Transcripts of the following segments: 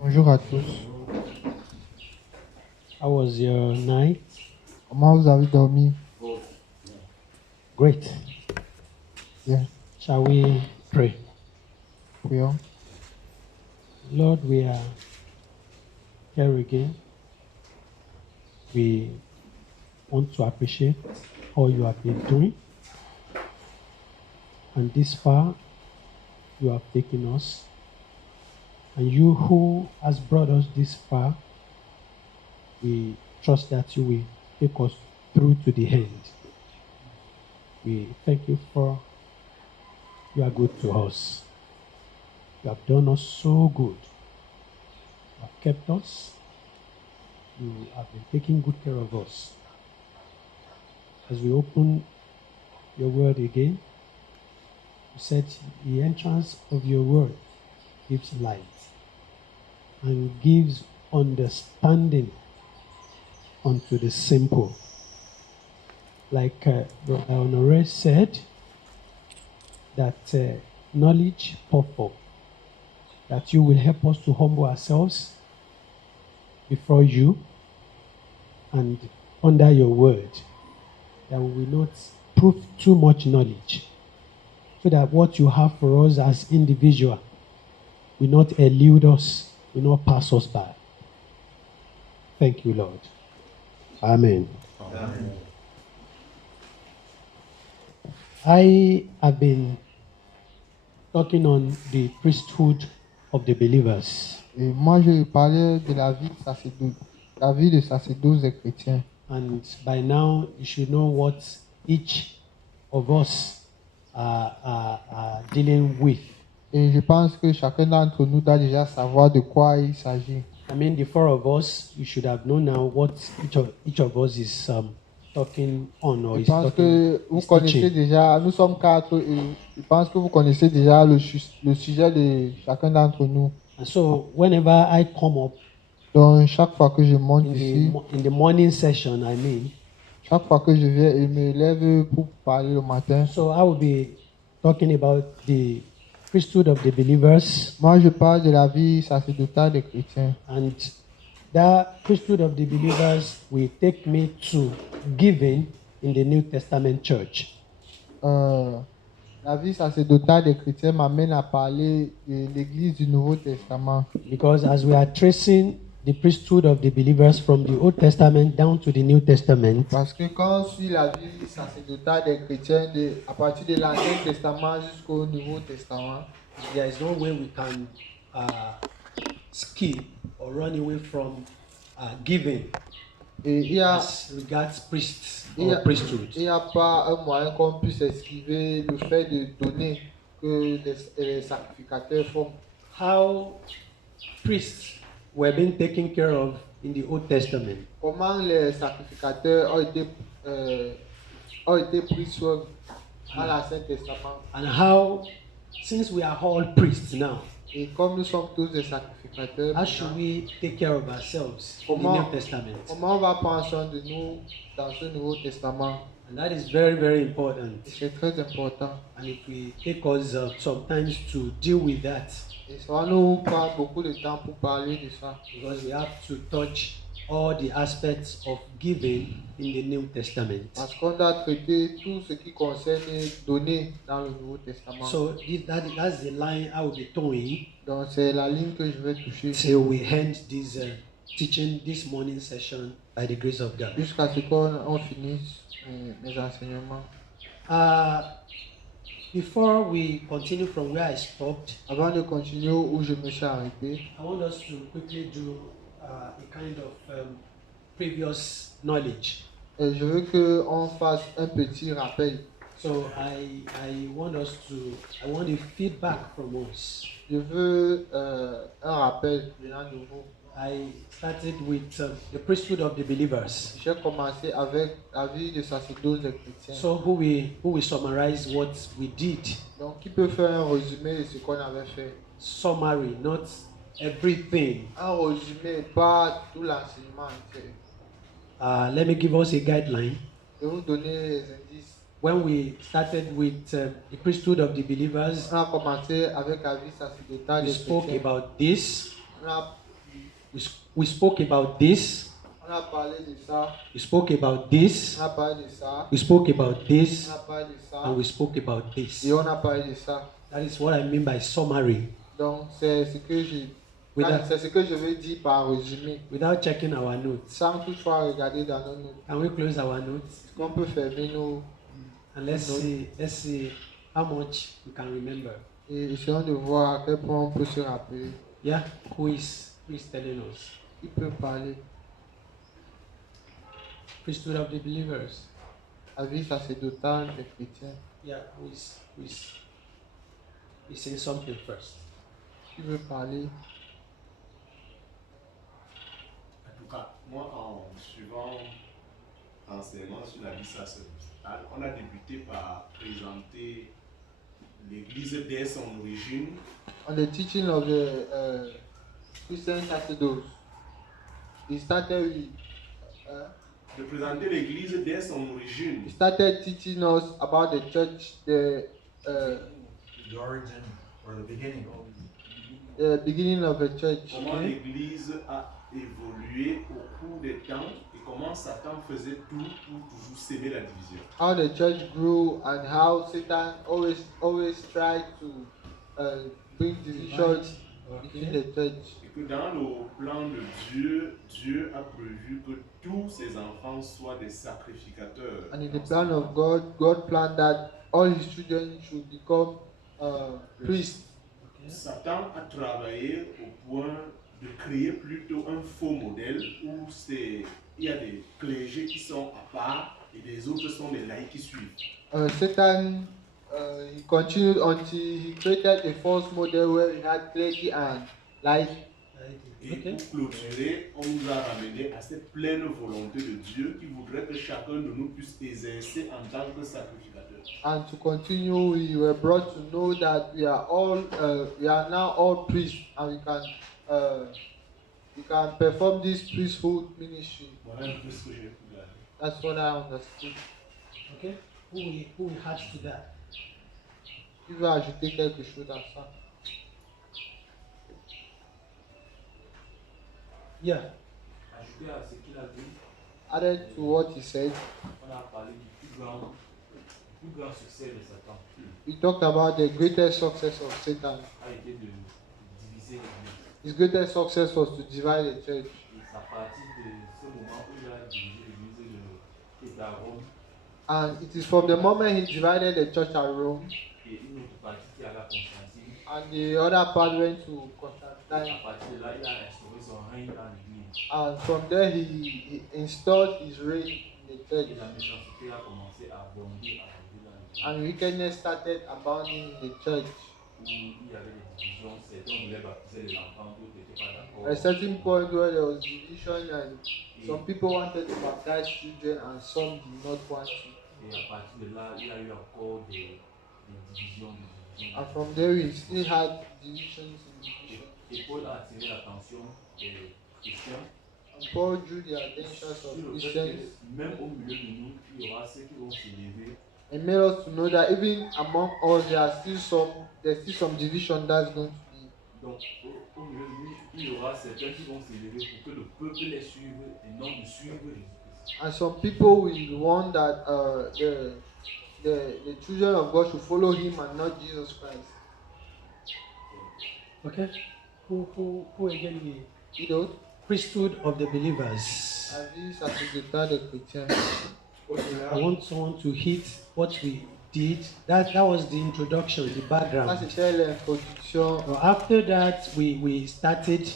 Bonjour à tous. How was your night? Comment vous avez dormi? Great. Bien. Shall we pray? Prions. Lord, we are here again. We want to appreciate all you have been doing. And this far, you have taken us. And you who has brought us this far, we trust that you will take us through to the end. We thank you for you are good to us. You have done us so good. You have kept us. You have been taking good care of us. As we open your word again, you said the entrance of your word gives light and gives understanding unto the simple. Like Brother Honore said, that knowledge pop up, that you will help us to humble ourselves before you and under your word, that we will not prove too much knowledge, so that what you have for us as individual will not elude us, will not pass us by. Thank you, Lord. Amen. Amen. I have been talking on the priesthood of the believers. Et moi, je parlais de la vie de sacerdoce des chrétiens. And by now, you should know what each of us are dealing with. Et je pense que chacun d'entre nous doit déjà savoir de quoi il s'agit. I mean, the four of us, you should have known now what each of us is talking on or Je is pense talking. que vous is connaissez teaching. déjà, nous sommes 4 et je pense que vous connaissez déjà le sujet de chacun d'entre nous. And so, whenever I come up Donc, chaque fois que je monte in ici, in the morning session, I mean, chaque fois que je viens et me lève pour parler le matin, so I will be talking about the priesthood of the believers. moi, je parle de la vie sacerdotale des chrétiens. And that priesthood of the believers will take me to giving in the New Testament church. La vie sacerdotale des chrétiens m'amène à parler de l'Église du Nouveau Testament. Because as we are tracing the priesthood of the believers from the Old Testament down to the New Testament, Parce que quand on suit la vie sacerdotale des chrétiens à partir de l'Ancien Testament jusqu'au Nouveau Testament, there is no way we can skip or run away from giving et il y a, as regards priests il y or a- priesthood. il y a pas un moyen qu'on puisse esquiver le fait de donner que les sacrificateurs font. How priests were being taken care of in the Old Testament. Comment les sacrificateurs ont été pris soin à l'Ancien Testament. And how, since we are all priests now, Et comme nous sommes tous des sacrificateurs, how should we take care of ourselves in the Comment- New Testament? comment on va prendre soin de nous dans ce Nouveau Testament? And that is very, very important. Et c'est très important. And it will take us sometimes to deal with that, Et ça va nous prendre beaucoup de temps pour parler de ça. because we have to touch all the aspects of giving in the New Testament. Parce qu'on doit traiter tout ce qui concerne donner dans le Nouveau Testament. So that's the line I will be towing Donc c'est la ligne que je vais toucher till we end this teaching, this morning session, by the grace of God. jusqu'à ce qu'on finisse mes enseignements. Before we continue from where I stopped, Avant de continuer où je me suis arrêté, I want us to quickly do a kind of previous knowledge. et je veux qu'on fasse un petit rappel. So I want a feedback from us. Je veux un rappel venant de vous. I started with the priesthood of the believers. J'ai commencé avec la vie de sacerdoce des chrétiens. So who will summarize what we did? Donc, qui peut faire un résumé de ce qu'on avait fait? Summary, not everything. Un résumé, pas tout l'enseignement entier. Let me give us a guideline. Je vais vous donner les indices. When we started with the priesthood of the believers, On a commencé avec la vie sacerdotale we des spoke chrétiens. about this. On a we spoke about this. On a parlé de ça. We spoke about this. On a parlé de ça. We spoke about this. On a parlé de ça. And we spoke about this. Et on a parlé de ça. That is what I mean by summary. Donc c'est ce que je veux dire par résumé. Without checking our notes. Sans toutefois regarder dans nos notes. Can we close our notes? Est-ce qu'on peut fermer nos and let's see how much we can remember. Et essayons de voir à quel point on peut se rappeler. Yeah, who is telling us? Qui peut parler? Priesthood of the believers. La vie sacerdotale des chrétiens. Yeah, who is saying something first? Qui veut parler? En tout cas, moi, en suivant l'enseignement sur la vie sacerdotale, on a débuté par présenter l'Église dès son origine. On the teaching of the Christian sacerdotes, he started with. De présenter l'Église dès son origine. He started teaching us about the church, the origin or the beginning. The beginning of the church. Comment l'Église a évolué au cours des temps et comment Satan faisait tout pour toujours s'aimer la division. How the church grew and how Satan always tried to bring division between the church. Et que dans le plan de Dieu, Dieu a prévu que tous ses enfants soient des sacrificateurs. And in the plan of God, God planned that all his children should become priests. Satan a travaillé au point de créer plutôt un faux modèle où il y a des clergés qui sont à part et des autres sont des laïcs qui suivent. Satan he continued until he created a false model where we had clergy and laity. Et pour clôturer, on nous a ramené à cette pleine volonté de Dieu qui voudrait que chacun de nous puisse exercer en tant que sacrificateur. And to continue, we were brought to know that we are now all priests, and we can perform this priesthood ministry. Voilà un peu ce que j'ai pu garder. That's what I understood. Okay, who will add to that? Qui veut ajouter quelque chose à ça? Yeah. Ajouter à ce qu'il a dit, Added to what he said, on a parlé du plus grand succès de Satan we talked about the greatest success of Satan. a été de diviser l'Église. His greatest success was to divide the church. Et c'est à partir de ce moment où il a divisé l'Église qui était à Rome And it is from the moment he divided the church at Rome, et une autre partie qui allait à Constantine. and the other part went to À Constantine. partir de là, il a instauré son règne dans l'Église. And from there he installed his reign in the church. Et la méchanceté a commencé à abonder dans l'Église. And wickedness started abounding in the church. Où il y avait des divisions, certains voulaient baptiser les enfants, d'autres n'étaient pas d'accord. At a certain point where there was division and some people wanted to baptize children and some did not want to. Et à partir de là, il y a eu encore des divisions. And from there we still had divisions in division. Et Paul a attiré l'attention des chrétiens And Paul drew the attention sur of le fait Christians que même au milieu de nous, il y aura ceux qui vont s'élever. and made us to know that even among us there's still some division that's going to be. Donc au milieu de nous, il y aura certains qui vont s'élever pour que le peuple les suive et non de suivre Jésus-Christ. And some people will want that the children of God should follow him and not Jesus Christ. Okay. Who again? You know, Priesthood of the believers. la vie sacerdotale des chrétiens. I want someone to hit what we did. That was the introduction, the Ça background. c'était l'introduction. Well, after that, we started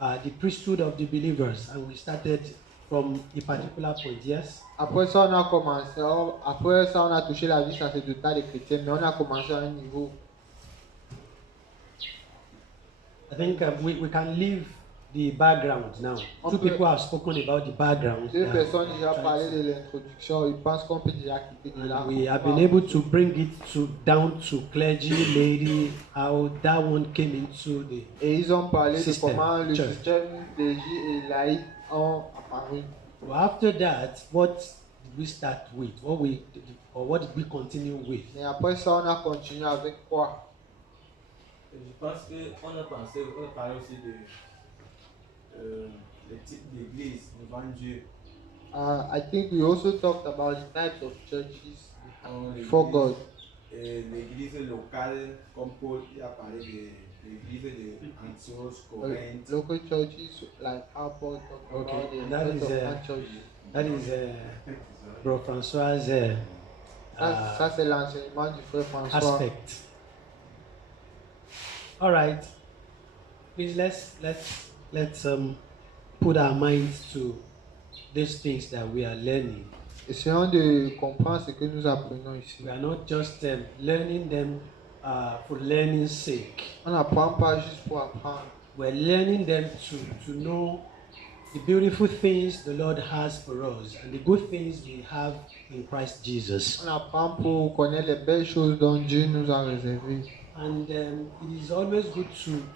the priesthood of the believers, and we started from a particular point. Yes. Après ça, on a touché la vie sacerdotale des chrétiens, mais on a commencé à un niveau. I think we can leave the background now. Two people have spoken about the background. Deux personnes déjà parlé de l'introduction. Ils pensent qu'on peut déjà quitter de là. We have been able to bring it down to clergy, lady, how that one came into the. Et ils ont parlé System, de comment le church. système léger et laïque ont apparu. Well, after that, what did we start with? What did we continue with? Mais après ça, on a continué avec quoi? Je pense qu'on a parlé aussi les types d'églises devant Dieu. I think we also talked about the types of churches Dans before God. l'église locale, comme Paul il a parlé de l'église de Antioche, Corinthe. Local churches like our Paul talked Okay, about the that church is, of Antioch. That is Bro François' Ça c'est l'enseignement du frère François. aspect. All right. Please let's put our minds to these things that we are learning. Essayons de comprendre ce que nous apprenons ici. We are not just learning them for learning's sake. On n'apprend pas juste pour apprendre. We're learning them to know the beautiful things the Lord has for us and the good things we have in Christ Jesus. On apprend pour connaître les belles choses dont Dieu nous a réservées. And it is always good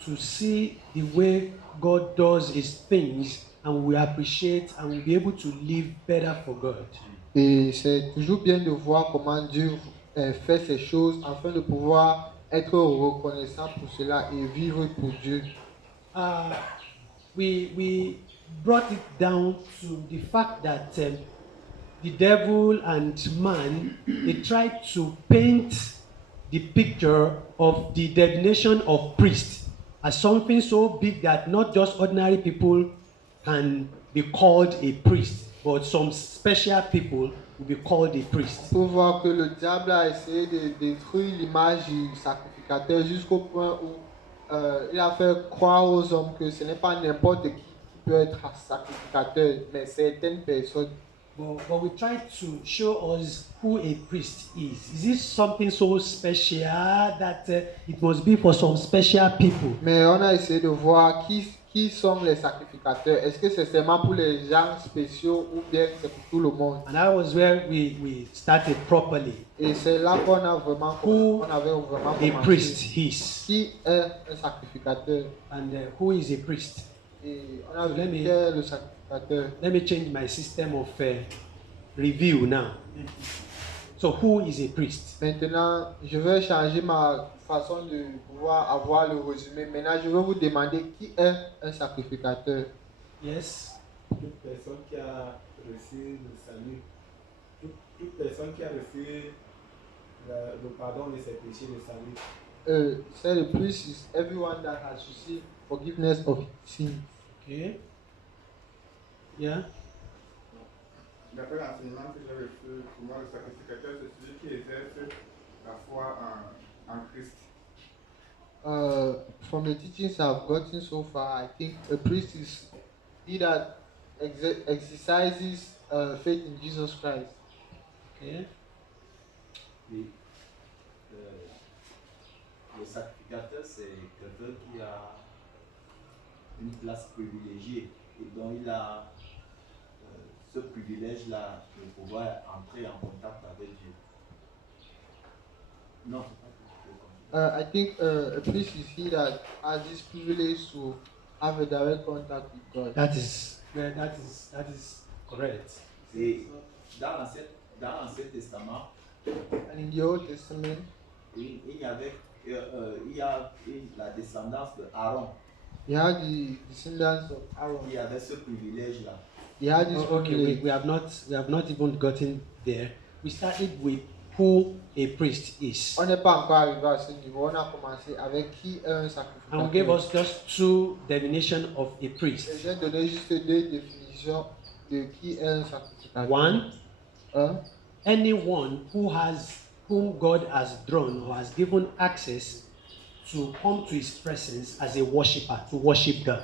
to see the way God does His things, and we appreciate and we'll be able to live better for God. Et c'est toujours bien de voir comment Dieu fait ces choses afin de pouvoir être reconnaissant pour cela et vivre pour Dieu. We brought it down to the fact that the devil and man, they tried to paint the picture of the definition of priest as something so big that not just ordinary people can be called a priest, but some special people will be called a priest. On peut voir que le diable a essayé de détruire l'image du sacrificateur jusqu'au point où il a fait croire aux hommes que ce n'est pas n'importe qui peut être sacrificateur, mais certaines personnes. But we try to show us who a priest is. Is this something so special that it must be for some special people? Mais on a essayé de voir qui sont les sacrificateurs. Est-ce que c'est seulement pour les gens spéciaux ou bien c'est pour tout le monde? And that was where we started properly. Et c'est là qu'on a vraiment Who avait vraiment a commencé. priest is. Qui est un sacrificateur? And who is a priest? Et on a Let vu me- qui est le sacrificateur. Let me change my system of review now. So who is a priest? Maintenant, je vais changer ma façon de pouvoir avoir le résumé. Maintenant, je vais vous demander qui est un sacrificateur. Yes. Toute personne qui a reçu le salut, toute personne qui a reçu le pardon de ses péchés, le salut. C'est le priest is everyone that has received forgiveness of sin. Okay. Yeah. D'après l'enseignement que j'ai reçu, pour moi, le sacrificateur, c'est celui qui exerce la foi en Christ. From the teachings I've gotten so far, I think a priest is he that exercises faith in Jesus Christ. Okay. Oui. Le sacrificateur, c'est quelqu'un qui a une place privilégiée et dont il a ce privilège-là de pouvoir entrer en contact avec Dieu. Non, c'est pas que I think a priest is he that has this privilege to have a direct contact with God. That is correct. Et dans l'Ancien Testament, And in the Old Testament, il y avait la descendance de Aaron you had the descendants of Aaron. qui avait ce privilège-là. They had this Oh, okay, privilege. we have not even gotten there. We started with who a priest is. On n'est pas encore arrivé à ce niveau. On a commencé avec qui est un And we gave sacrificateur. us just two definitions of a priest. Et j'ai donné juste deux définitions de qui est un sacrificateur. One, Un, anyone whom God has drawn or has given access to come to his presence as a worshipper, to worship God.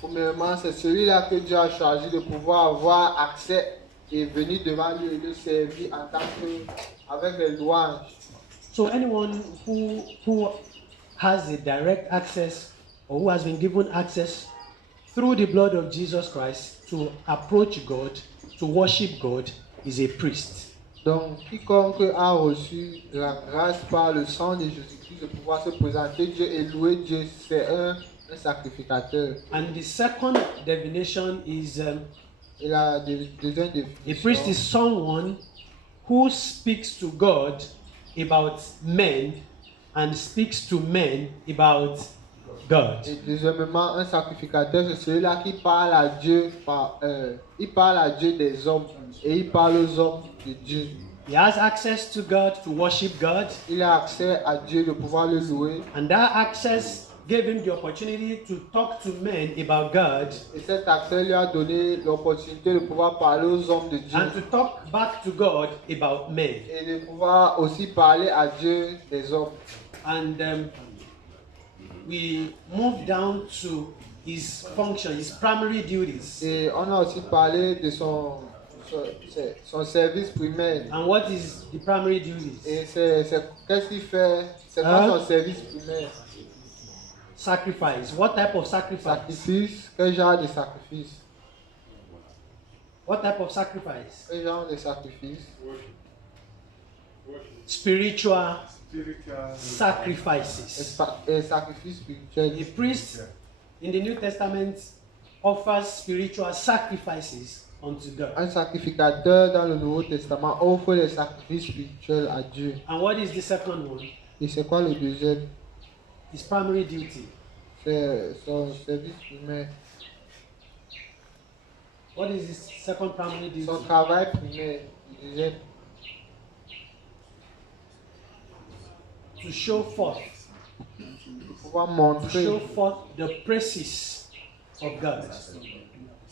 Premièrement, c'est celui-là que Dieu a choisi de pouvoir avoir accès et venir devant lui et le servir en tant que avec les louanges. So anyone who has a direct access or who has been given access through the blood of Jesus Christ to approach God, to worship God, is a priest. Donc, quiconque a reçu la grâce par le sang de Jésus-Christ de pouvoir se présenter Dieu et louer Dieu, c'est un sacrificateur. And the second definition is Et la deuxième a priest is définition, someone who speaks to God about men and speaks to men about God. Et deuxièmement, un sacrificateur, c'est celui-là qui parle à Dieu, il parle à Dieu des hommes et il parle aux hommes de Dieu. He has access to God to worship God, Il a accès à Dieu de pouvoir le louer. and that access gave him the opportunity to talk to men about God Et cet accès lui a donné l'opportunité de pouvoir parler aux hommes de Dieu and to talk back to God about men. et de pouvoir aussi parler à Dieu des hommes. And we move down to his function, his primary duties. Et on a aussi parlé de son service primaire. And what is the primary duties? Et qu'est-ce qu'il fait? C'est quoi son service primaire? Sacrifice. What type of sacrifice? Sacrifice. Quel genre de sacrifice? What type of sacrifice? Quel genre de sacrifice? Spiritual sacrifices. Et sacrifice spirituel. The priest in the New Testament offers spiritual sacrifices unto God. Un sacrificateur dans le Nouveau Testament offre les sacrifices spirituels à Dieu. And what is the second one? Et c'est quoi le deuxième? His primary duty. C'est son service primaire. What is his second primary duty? Son travail primaire. Le deuxième. To show forth. Pouvoir To montrer. show forth the praises of God.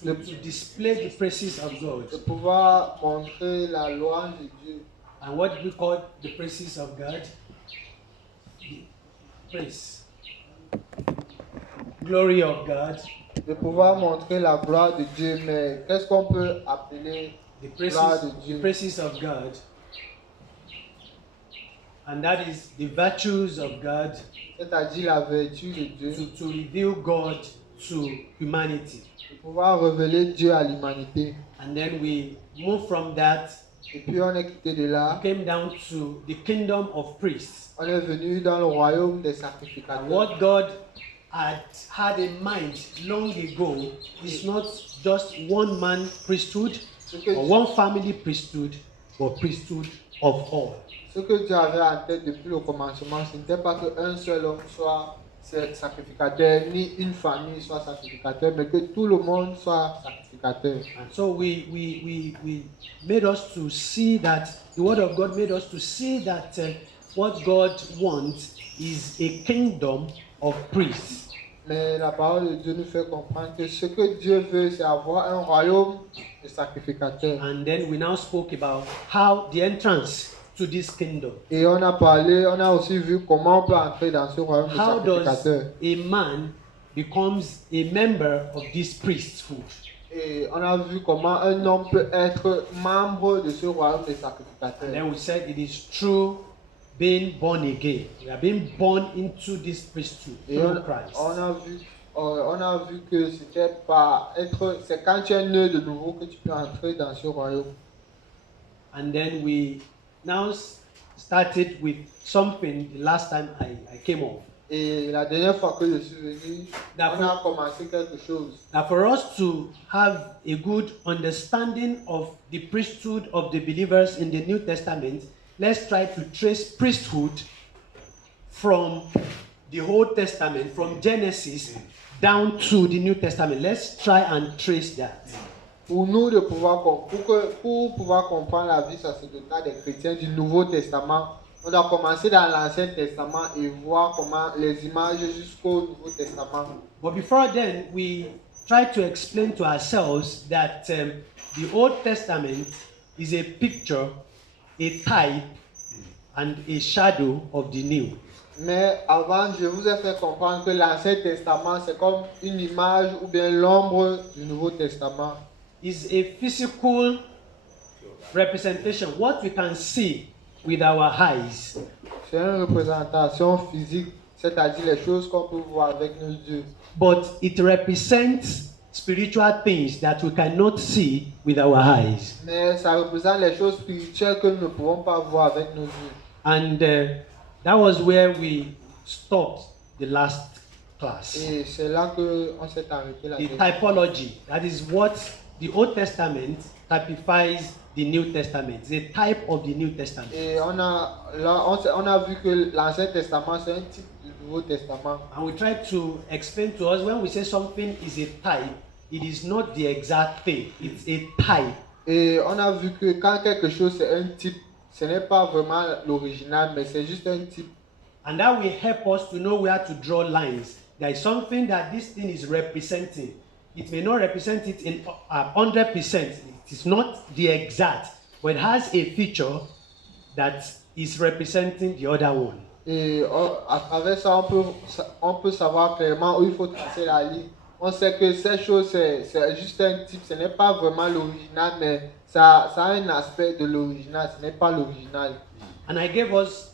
To display the praises of God. De pouvoir montrer la louange de Dieu. And what do we call the praises of God? Praise. Glory of God. De pouvoir montrer la gloire de Dieu. Mais qu'est-ce qu'on peut appeler The gloire de praises, Dieu? the praises of God. And that is the virtues of God C'est-à-dire la vertu de Dieu. to reveal God to humanity. De pouvoir révéler Dieu à l'humanité. And then we move from that, Et puis on est quitté de là. came down to the kingdom of priests. On est venu dans le royaume des And sacrificateurs. what God had in mind long ago is not just one man priesthood Ce que, or one family priesthood, but priesthood of all. ce que Dieu avait en tête depuis le commencement, ce n'était pas qu'un seul homme soit sacrificateur, ni une famille soit sacrificateur, mais que tout le monde soit sacrificateur. And so we made us to see that the word of God made us to see that what God wants is a kingdom of priests. Mais la parole de Dieu nous fait comprendre que ce que Dieu veut, c'est avoir un royaume de sacrificateurs. And then we now spoke about how the entrance to this kingdom. Et on a aussi vu comment on peut entrer dans ce royaume de How does sacrificateurs. a man becomes a member of this priesthood? Et on a vu comment un homme peut être membre de ce royaume de And sacrificateurs. then we said it is through being born again. We are being born into this priesthood Et through Christ. on a vu que c'est quand tu es né de nouveau que tu peux entrer dans ce royaume. And then we now started with something the last time I came off. Et la dernière fois que je suis venu, on a commencé quelque chose. Now, for us to have a good understanding of the priesthood of the believers in the New Testament, let's try to trace priesthood from the Old Testament, from Genesis down to the New Testament. Let's try and trace that. Pour nous, pour pouvoir comprendre la vie sacerdotale des chrétiens du Nouveau Testament, on doit commencer dans l'Ancien Testament et voir comment les images jusqu'au Nouveau Testament. But before then, we try to explain to ourselves that the Old Testament is a picture, a type, and a shadow of the New. Mais avant, je vous ai fait comprendre que l'Ancien Testament, c'est comme une image ou bien l'ombre du Nouveau Testament. Is a physical representation, what we can see with our eyes. C'est une représentation physique, c'est-à-dire les choses qu'on peut voir avec nos yeux. But it represents spiritual things that we cannot see with our eyes. Mais ça représente les choses spirituelles que nous ne pouvons pas voir avec nos yeux. And that was where we stopped the last class. Et c'est là qu'on s'est arrêté la The dernière. typology, that is what the Old Testament typifies the New Testament. It's a type of the New Testament. Et on a vu que l'Ancien Testament, c'est un type du Nouveau Testament. And we try to explain to us when we say something is a type, it is not the exact thing. It's a type. Et on a vu que quand quelque chose c'est un type, ce n'est pas vraiment l'original, mais c'est juste un type. And that will help us to know where to draw lines. There is something that this thing is representing. It may not represent it in 100%. It is not the exact, but it has a feature that is representing the other one. Et à travers ça, on peut savoir clairement où il faut tracer la ligne. On sait que cette chose, c'est juste un type, ce n'est pas vraiment l'original, mais ça a un aspect de l'original, ce n'est pas l'original. And I gave us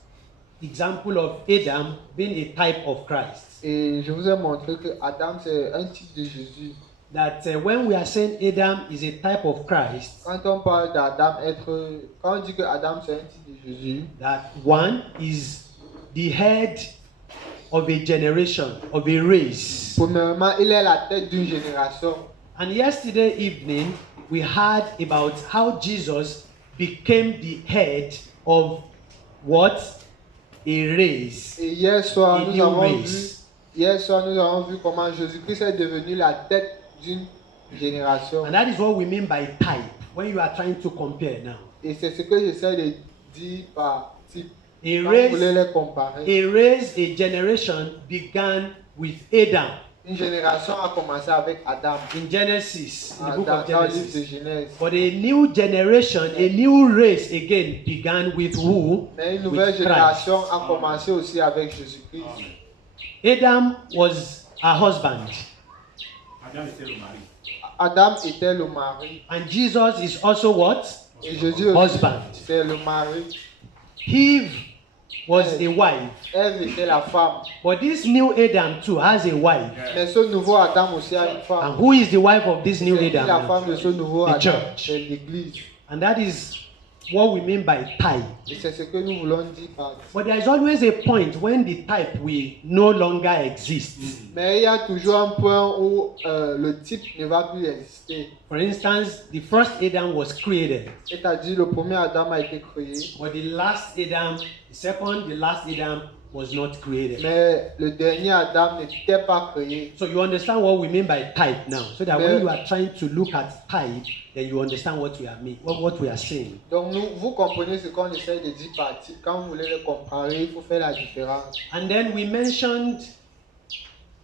example of Adam being a type of Christ. Et je vous ai montré que Adam, c'est un type de Jésus. That when we are saying Adam is a type of Christ, Quand on parle d'Adam quand on dit que Adam c'est un type de Jésus, that one is the head of a generation, of a race. premièrement, il est la tête d'une génération. And yesterday evening, we heard about how Jesus became the head of what? A race. Et hier soir, A nous new avons race. vu comment Jésus-Christ est devenu la tête d'une génération. And that is what we mean by type, when you are trying to compare now. Et c'est ce que j'essaie de dire par type. A Quand vous voulez race, les comparer. a race, a generation began with Adam Une génération a commencé avec Adam. in Genesis, in the book Dans of le livre de Genesis. Genèse. But a new generation, a new race again began with who? Mais une nouvelle With Christ. génération a commencé aussi avec Jésus-Christ. Adam was a husband, Adam était le mari. Adam était le mari. and Jesus is also what? Et Jésus aussi, Husband. c'est le mari. Eve was a wife. Ève était la femme. But this new Adam too has a wife. Mais ce nouveau Adam aussi a une And femme. who is the wife of this new C'est qui Adam? la now? femme de ce nouveau The Adam? church. C'est l'Église. And that is what we mean by type. Et c'est ce que nous voulons dire par But there is always a point when the type will no longer exist. Mais il y a toujours un point où le type ne va plus exister. For instance, the first Adam was created, C'est-à-dire le premier Adam a été créé, but the last Adam, the last Adam was not created. mais le dernier Adam n'était pas créé. So you understand what we mean by type now. So that when Mais- you are trying to look at type, then you understand what we are what we are saying. Donc vous comprenez ce qu'on essaie de dire par type. Quand vous voulez les comparer, il faut faire la différence. And then we mentioned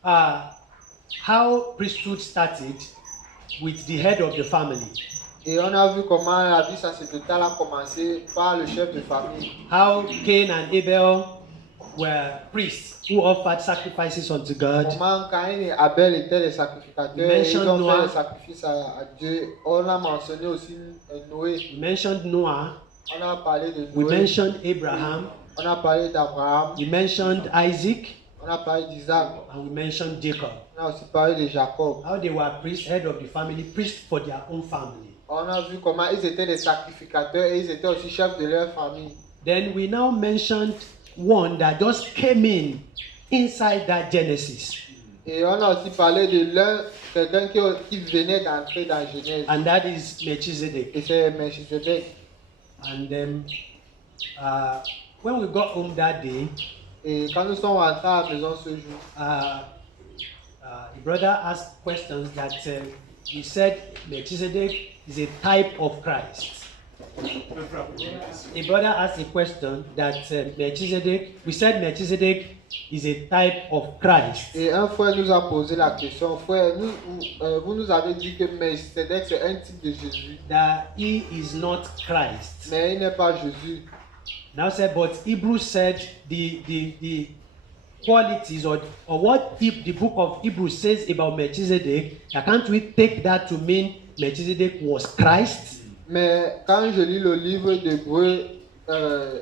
how priesthood started with the head of the family. Et on a vu comment la vie sacerdotale a commencé par le chef de famille. How Cain and Abel were priests who offered sacrifices unto God. Comment Caïn et Abel étaient les sacrificateurs et ils Mention ont Noah. fait les sacrifices à Dieu. On a mentionné aussi Noé. We mentioned Noah. On a parlé de We Noé. mentioned Abraham. On a parlé d'Abraham. We mentioned Isaac. On a parlé d'Isaac. And we mentioned Jacob. On a aussi parlé de Jacob. How they were priests, head of the family, priests for their own family. On a vu comment ils étaient des sacrificateurs et ils étaient aussi chefs de leur famille. Then we now mentioned one that just came inside that Genesis. Et on a aussi parlé de l'un, quelqu'un qui venait d'entrer dans Genèse. And that is Melchizedek. Et c'est Melchizedek. And then when we got home that day, Et quand nous sommes rentrés à la maison ce jour, the brother asked questions that he said Melchizedek is a type of Christ. The brother asked a question that Melchizedek, we said Melchizedek is a type of Christ. et un frère nous a posé la question, frère, vous nous avez dit que Melchizedek c'est un type de Jésus, That he is not Christ. mais il n'est pas Jésus. Now said, but Hebrews said the qualities or what the book of Hebrews says about Melchizedek, can't we take that to mean Melchizedek was Christ? Mais quand je lis le livre d'Hébreu,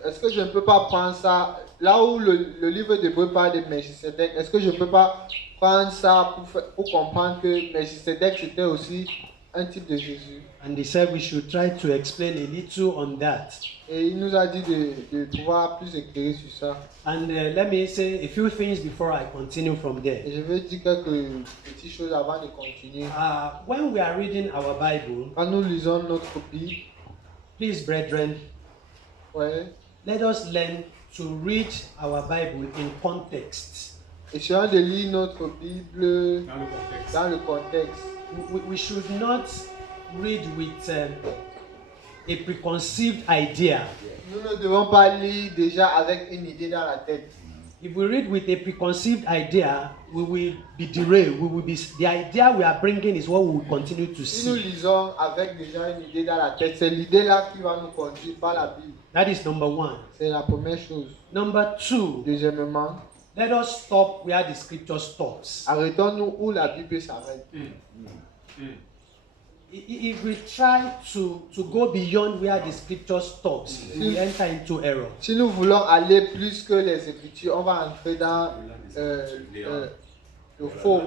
est-ce que je ne peux pas prendre ça, là où le livre d'Hébreu parle de Melchizedek, est-ce que je ne peux pas prendre ça pour comprendre que Melchizedek c'était aussi un type de Jésus. And he said we should try to explain a little on that. Et il nous a dit de pouvoir plus éclairer sur ça. And let me say a few things before I continue from there. Et je veux dire quelques petites choses avant de continuer. When we are reading our Bible, Quand nous lisons notre Bible, please, brethren, ouais, let us learn to read our Bible in context. essayons de lire notre Bible Dans le contexte. dans le contexte. We should not read with a preconceived idea. Nous ne devons pas lire déjà avec une idée dans la tête. If we read with a preconceived idea, we will be derailed. The idea we are bringing is what we will continue to Si nous see. lisons avec déjà une idée dans la tête, c'est l'idée là qui va nous conduire par la Bible. That is number one. C'est la première chose. Number two, Deuxièmement, let us stop where the scripture stops. arrêtons-nous où la Bible s'arrête. If we try to go beyond where the scripture stops, we will enter into error. Si nous voulons aller plus que les Écritures, on va entrer dans le faux.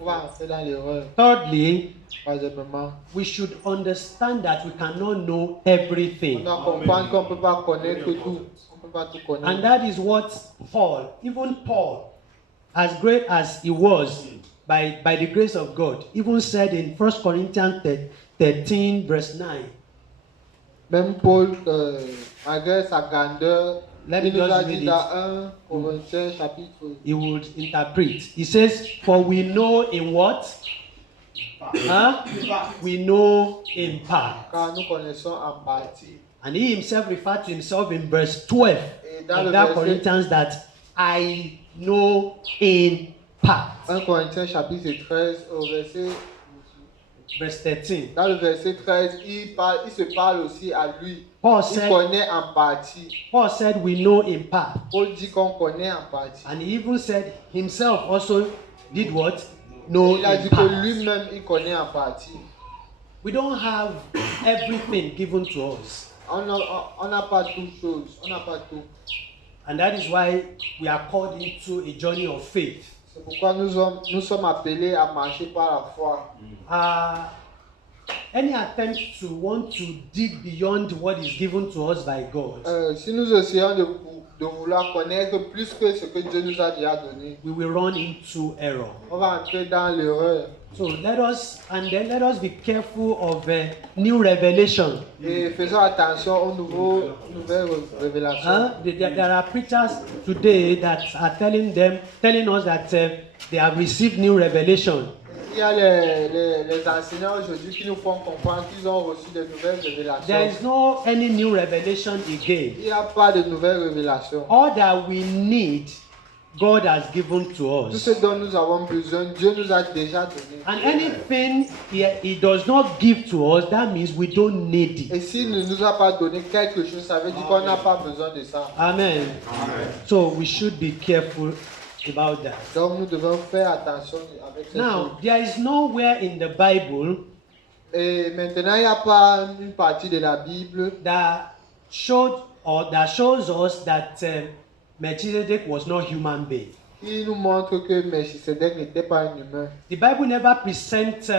On va entrer dans l'erreur. Thirdly, Troisièmement, we should understand that we cannot know on everything. doit comprendre qu'on ne peut pas connaître tout. On ne peut pas tout And connaître. that is what Paul, even Paul, as great as he was by the grace of God, even said in 1 Corinthians 13, verse 9. Même Paul, malgré sa grandeur, Let me il nous a just read dit it. dans 1 Corinthiens chapitre, He would interpret. He says, for we know in what? Huh? We know in part. car nous connaissons en partie. And he himself referred to himself in verse 12 Et dans of le that verset, Corinthians that I know in part. 1 Corinthiens chapitre 13, au verset, Verse 13. dans le verset 13, il se parle aussi à lui. Paul Il said, connaît en partie. we know in part. Paul dit qu'on connaît en partie. And he even said himself also did what? Know Il a in dit que part. lui-même, il connaît en partie. We don't have everything given to us. On n'a pas toutes choses. On n'a pas tout. And that is why we are called into a journey of faith. C'est pourquoi nous sommes appelés à marcher par la foi. Any attempt to want to dig beyond what is given to us by God, Si nous essayons de vouloir connaître plus que ce que Dieu nous a déjà donné, we will run into error. on va entrer dans l'erreur. So let us be careful of new revelation. Et faisons attention aux nouvelles révélations. There are preachers today that are telling us that they have received new revelation. Il y a les enseignants aujourd'hui qui nous font comprendre qu'ils ont reçu de nouvelles révélations. There is no any new revelation again. Il n'y a pas de nouvelles révélations. All that we need, God has given to Tout us. ce dont nous avons besoin, Dieu nous a déjà donné. And anything he does not give to us, that means we don't need it. Et s'il ne nous a pas donné quelque chose, ça veut dire qu'on n'a pas besoin de ça. Amen. So we should be careful about that. Donc nous devons faire attention avec cette chose. Now, there is nowhere in the Bible Et maintenant, il n'y a pas une partie de la Bible that shows us that Melchizedek was not human being. qui nous montre que Melchisedec n'était pas un humain. The Bible never presents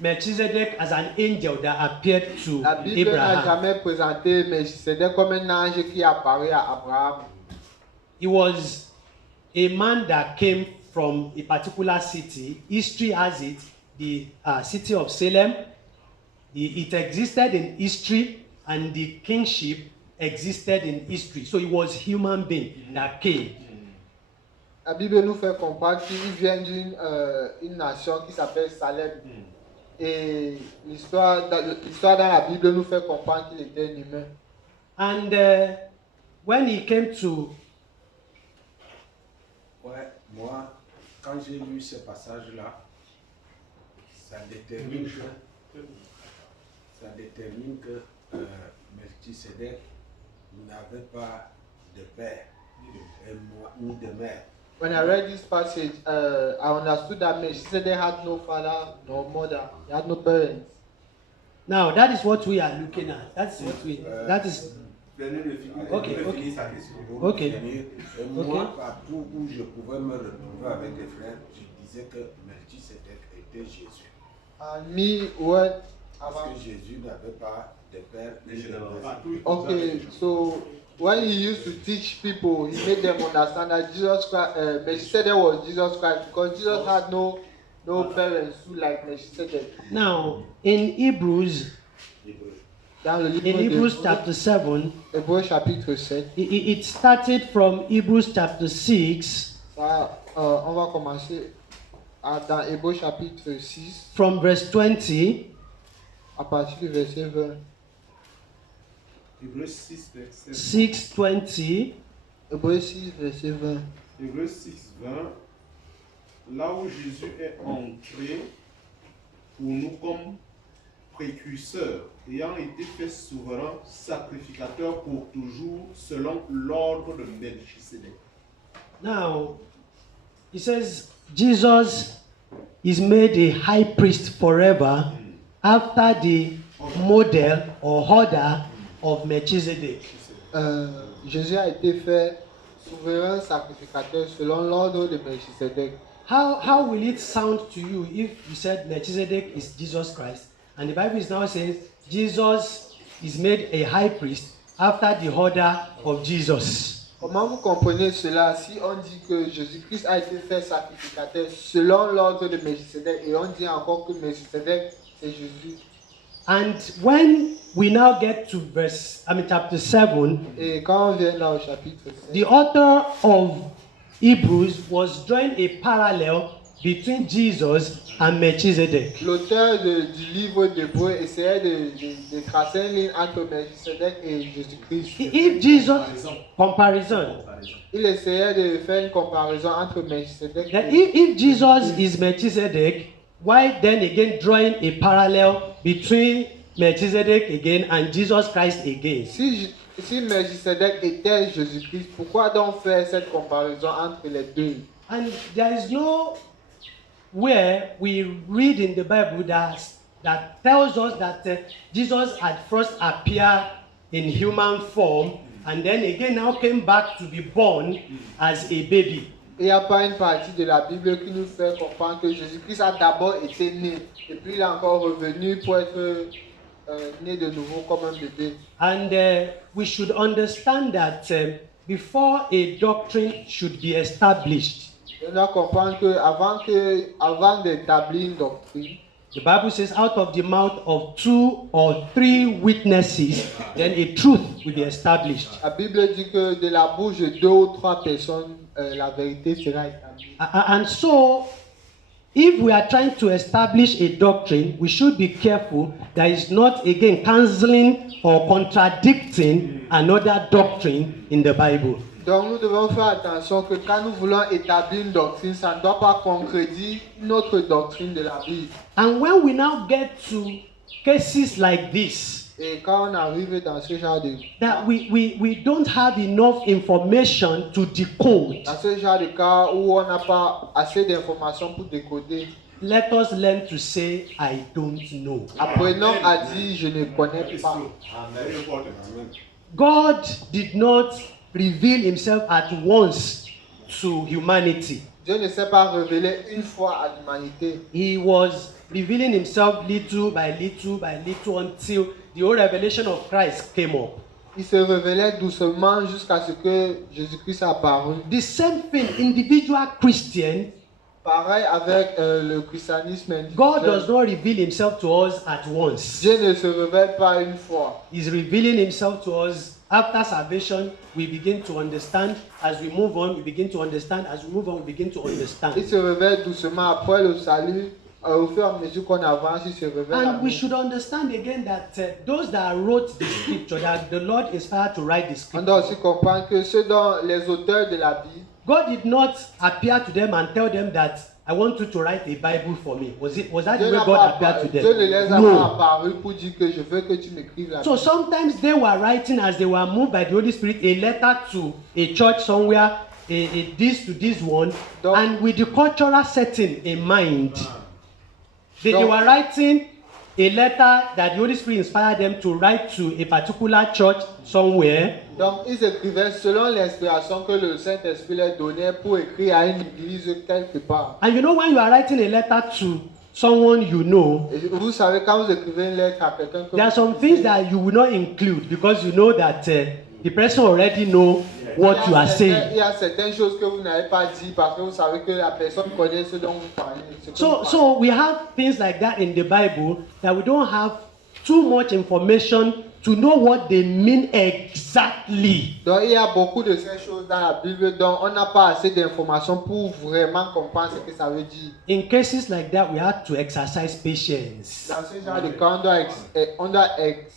Melchizedek as an angel that appeared to La Bible n'a Abraham. jamais présenté Melchisedec comme un ange qui apparaît à Abraham. He was a man that came from a particular city. History has it, the city of Salem. It existed in history, and the kingship existed in history. So it was human being that came. La Bible nous fait comprendre qu'il vient d'une nation qui s'appelle Salem. Et l'histoire dans la Bible nous fait comprendre qu'il était un humain. And when he came to Ouais, moi, quand j'ai lu ce passage-là, ça détermine que Melchisedec n'avait pas de père ni de mère. When I read this passage, I understood that Melchizedek had no father, no mother. He had no parents. now, that is what we are looking at. That is Ok. Ok. Et moi, partout où je pouvais me retrouver avec des frères, je disais que Melchisedec était Jésus. Parce que Jésus n'avait pas de père ni de mère. Okay, so when he used to teach people, he made them understand that Jesus Christ, Melchizedek was Jesus Christ, because Jesus had no parents who like Melchizedek. Now, in Hebrews Dans le livre In Hebrews d'Hébreux, chapter 7, Hébreux chapitre 7, it started from Hebrews chapter 6, ça, on va commencer dans Hébreux chapitre 6, from verse 20, à partir du verset 20. Hébreux 6, verset 6:20. Hébreux 6, verset 20. Hébreux 6, 20. Là où Jésus est entré pour nous comme précurseur, ayant été fait souverain sacrificateur pour toujours, selon l'ordre de Melchizedek. Now, it says Jesus is made a high priest forever after the model or order of Melchizedek. Jésus a été fait souverain sacrificateur selon l'ordre de Melchizedek. How will it sound to you if you said Melchizedek is Jesus Christ, and the Bible is now saying Jesus is made a high priest after the order of Jesus? Comment vous comprenez cela si on dit que Jésus-Christ a été fait sacrificateur selon l'ordre de Melchizedek et on dit encore que Melchizedek c'est Jésus? And when we now get to chapter 7, Et quand on vient là au chapitre 7, the author of Hebrews was drawing a parallel between Jesus and Melchizedek. l'auteur du livre d'Hébreux essayait de tracer une ligne entre Melchizedek et Jésus-Christ. If Jesus, comparison. Il essayait de faire une comparaison entre Melchizedek That et if Jesus is Melchizedek, why then again drawing a parallel between Melchizedek again and Jesus Christ again? Si Melchizedek était Jésus-Christ, pourquoi donc faire cette comparaison entre les deux? And there is no where we read in the Bible that tells us that Jesus had first appeared in human form and then again now came back to be born as a baby. Il n'y a pas une partie de la Bible qui nous fait comprendre que Jésus-Christ a d'abord été né et puis il est encore revenu pour être né de nouveau comme un bébé. And we should understand that before a doctrine should be established, On doit comprendre que avant d'établir une doctrine, the Bible says, out of the mouth of 2 or 3 witnesses, then a truth will be established. la Bible dit que de la bouche de 2 ou 3 personnes, la vérité sera établie. And so, if we are trying to establish a doctrine, we should be careful that it's not again canceling or contradicting another doctrine in the Bible. Donc nous devons faire attention que quand nous voulons établir une doctrine, ça ne doit pas contredire une autre doctrine de la Bible. And when we now get to cases like this, Et quand on arrive dans ce genre de that we don't have enough information to decode, dans ce genre de cas où on n'a pas assez d'informations pour décoder, let us learn to say, I don't know. apprenons à dire je ne connais pas. Very important. God did not reveal himself at once to humanity. Dieu ne s'est pas révélé une fois à l'humanité. He was revealing himself little by little by little until the whole revelation of Christ came up. Il se révélait doucement jusqu'à ce que Jésus-Christ apparut. The same thing, individual Christian, Pareil avec le christianisme God individuel. does not reveal himself to us at once. Dieu ne se révèle pas une fois. He's revealing himself to us after salvation. We begin to understand. As we move on, we begin to understand. As we move on, we begin to Il understand. se révèle doucement après le salut. Au fur et à mesure qu'on avance, il se révèle. à And we nous. should understand again that those that wrote the scripture, that the Lord inspired to write the On doit scripture, aussi comprendre que ceux dont les auteurs de la Bible, God did not appear to them and tell them that I want you to write a Bible for me. Was that the Dieu way n'a God pas appeared apparu. to Dieu ne les them? a pas No. apparus pour dire que je veux que tu m'écrives la So Bible. sometimes they were writing as they were moved by the Holy Spirit a letter to a church somewhere, a this to this one, Donc- and with the cultural setting in mind. They Donc- were writing a letter that the Holy Spirit inspired them to write to a particular church somewhere. Donc, ils écrivaient selon l'inspiration que le Saint-Esprit leur donnait pour écrire à une église quelque part. And you know, when you are writing a letter to someone you know, Et vous savez, quand vous écrivez une lettre à quelqu'un que there are vous some connaissez, things that you will not include because you know that the person already know what you are il saying. y a certaines choses que vous n'avez pas dit parce que vous savez que la personne connaît ce dont vous parlez. ce que vous parlez. So we have things like that in the Bible that we don't have too much information to know what they mean exactly. Donc il y a beaucoup de ces choses dans la Bible dont on n'a pas assez d'informations pour vraiment comprendre ce que ça veut dire. In cases like that, we have to exercise patience Dans ce genre de cas, on doit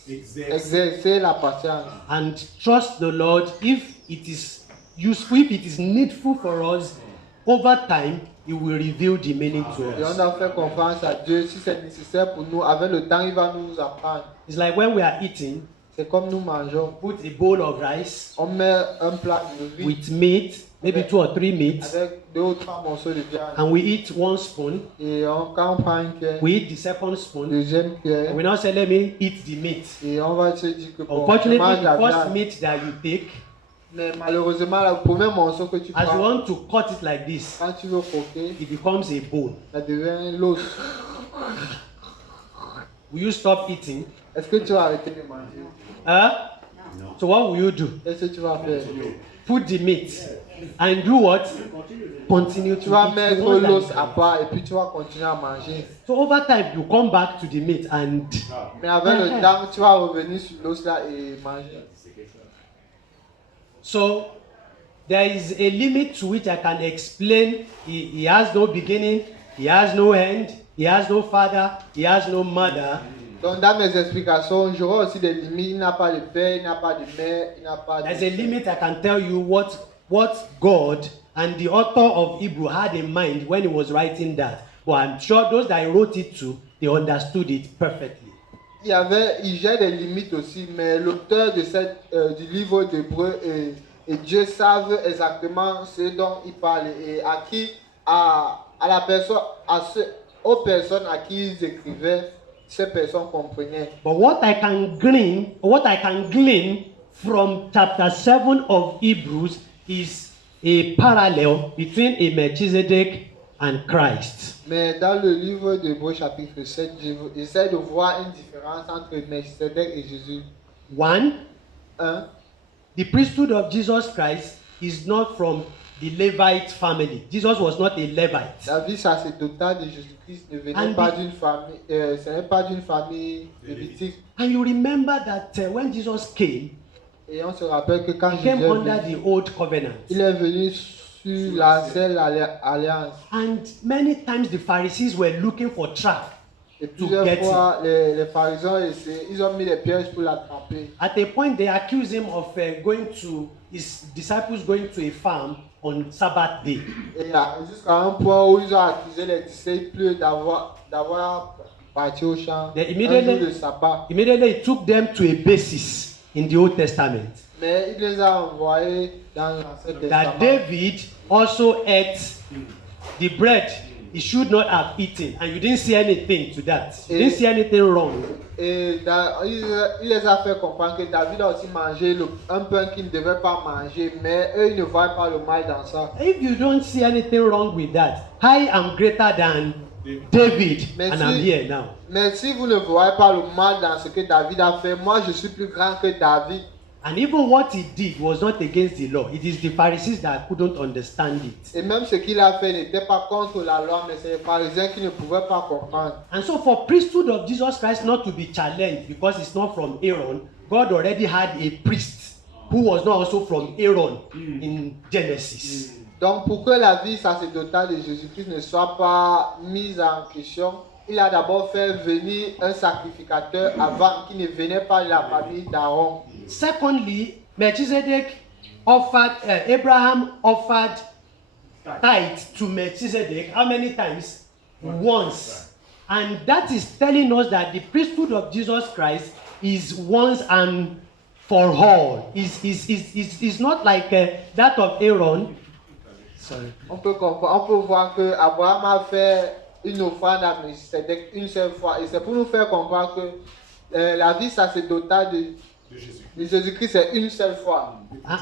exercer la patience. and trust the Lord. If it is useful, if it is needful for us, over time, He will reveal the meaning to Et on us. doit faire confiance à Dieu. Si c'est nécessaire pour nous, avec le temps, il va nous apprendre. It's like when we are eating, C'est comme nous mangeons. put a bowl of rice On met un plat de riz with meat, maybe 2 or 3 meats, avec 2 ou 3 morceaux de viande. and we eat 1 spoon. Et quand on prend une cuillère, We eat the second spoon. deuxième cuillère, And we now say, let me eat the meat. et on va se dire que bon, on Unfortunately, mange la the first viande. meat that you take, Mais malheureusement, le premier morceau que tu as you prends, want to cut it like this, quand tu veux croquer, it becomes a bone. ça devient l'os. Will you stop eating? Est-ce que tu vas arrêter de manger? Huh? So what will you do? Qu'est-ce que tu vas faire? Put the meat and do what? Continue Tu to vas eat. mettre the ones that l'os you à can. part et puis tu vas continuer à manger. So over time, you come back to the meat and Mais avec le temps, tu vas revenir sur l'os là et manger. so there is a limit to which I can explain. He has no beginning, he has no end, he has no father, he has no mother. Donc dans mes explications, j'aurai aussi des limites. Il n'a pas de père, il n'a pas de mère, il n'a pas de... There's a limit. I can tell you what God and the author of Hebrew had in mind when he was writing that. But I'm sure those that he wrote it to, they understood it perfectly. Il gère des limites aussi, mais l'auteur de du livre d'Hébreu et Dieu savent exactement ce dont il parle et aux personnes à qui ils écrivaient, ces personnes comprenaient. But what I can glean from chapter 7 of Hebrews is a parallel between a Melchizedek and Christ. Mais dans le livre d'Hébreu chapitre 7, j'essaie de voir une différence entre Melchizedek et Jésus. One, Un, the priesthood of Jesus Christ is not from the Levite family. Jesus was not a Levite. la vie sacerdotale de Jésus-Christ ne venait And pas the- d'une famille, ce n'est pas d'une famille lévitique. And you remember that when Jesus came, Et on se rappelle que quand he Jésus came est under venu, the old covenant. il est venu sur l'ancienne alliance. And many times the Pharisees were looking for trap. Et To plusieurs get fois, les pharisiens, ils ont mis des pièges pour l'attraper. At a point, they accused him of his disciples going to a farm on Sabbath day. Et jusqu'à un point où ils ont accusé les disciples d'avoir parti au champ They un immediately- jour de sabbat. Immediately, he took them to a basis in the Old Testament Mais il les a envoyés dans l'Ancien that Testament. David also ate the bread he should not have eaten, and you didn't see anything to that. You didn't see anything wrong. Et il les a fait comprendre que David a aussi mangé un pain qu'il ne devait pas manger, mais eux, ils ne voient pas le mal dans ça. If you don't see anything wrong with that, I am greater than David, Mais and I'm here now. Mais si vous ne voyez pas le mal dans ce que David a fait, moi je suis plus grand que David. And even what he did was not against the law. It is the Pharisees that couldn't understand it. Et même ce qu'il a fait n'était pas contre la loi, mais c'est les pharisiens qui ne pouvaient pas comprendre. And so for priesthood of Jesus Christ not to be challenged because it's not from Aaron, God already had a priest who was not also from Aaron in Genesis. Donc pour que la vie sacerdotale de Jésus-Christ ne soit pas mise en question, il a d'abord fait venir un sacrificateur avant qui ne venait pas de la famille d'Aaron. Secondly, Melchizedek Abraham offered tithe to Melchizedek how many times? Once. And that is telling us that the priesthood of Jesus Christ is once and for all. Is not like that of Aaron. Sorry. On peut voir que Abraham a fait une offrande à Melchizedek une seule fois. Et c'est pour nous faire comprendre que la vie sacerdotale de Jésus-Christ c'est une seule fois. Ah,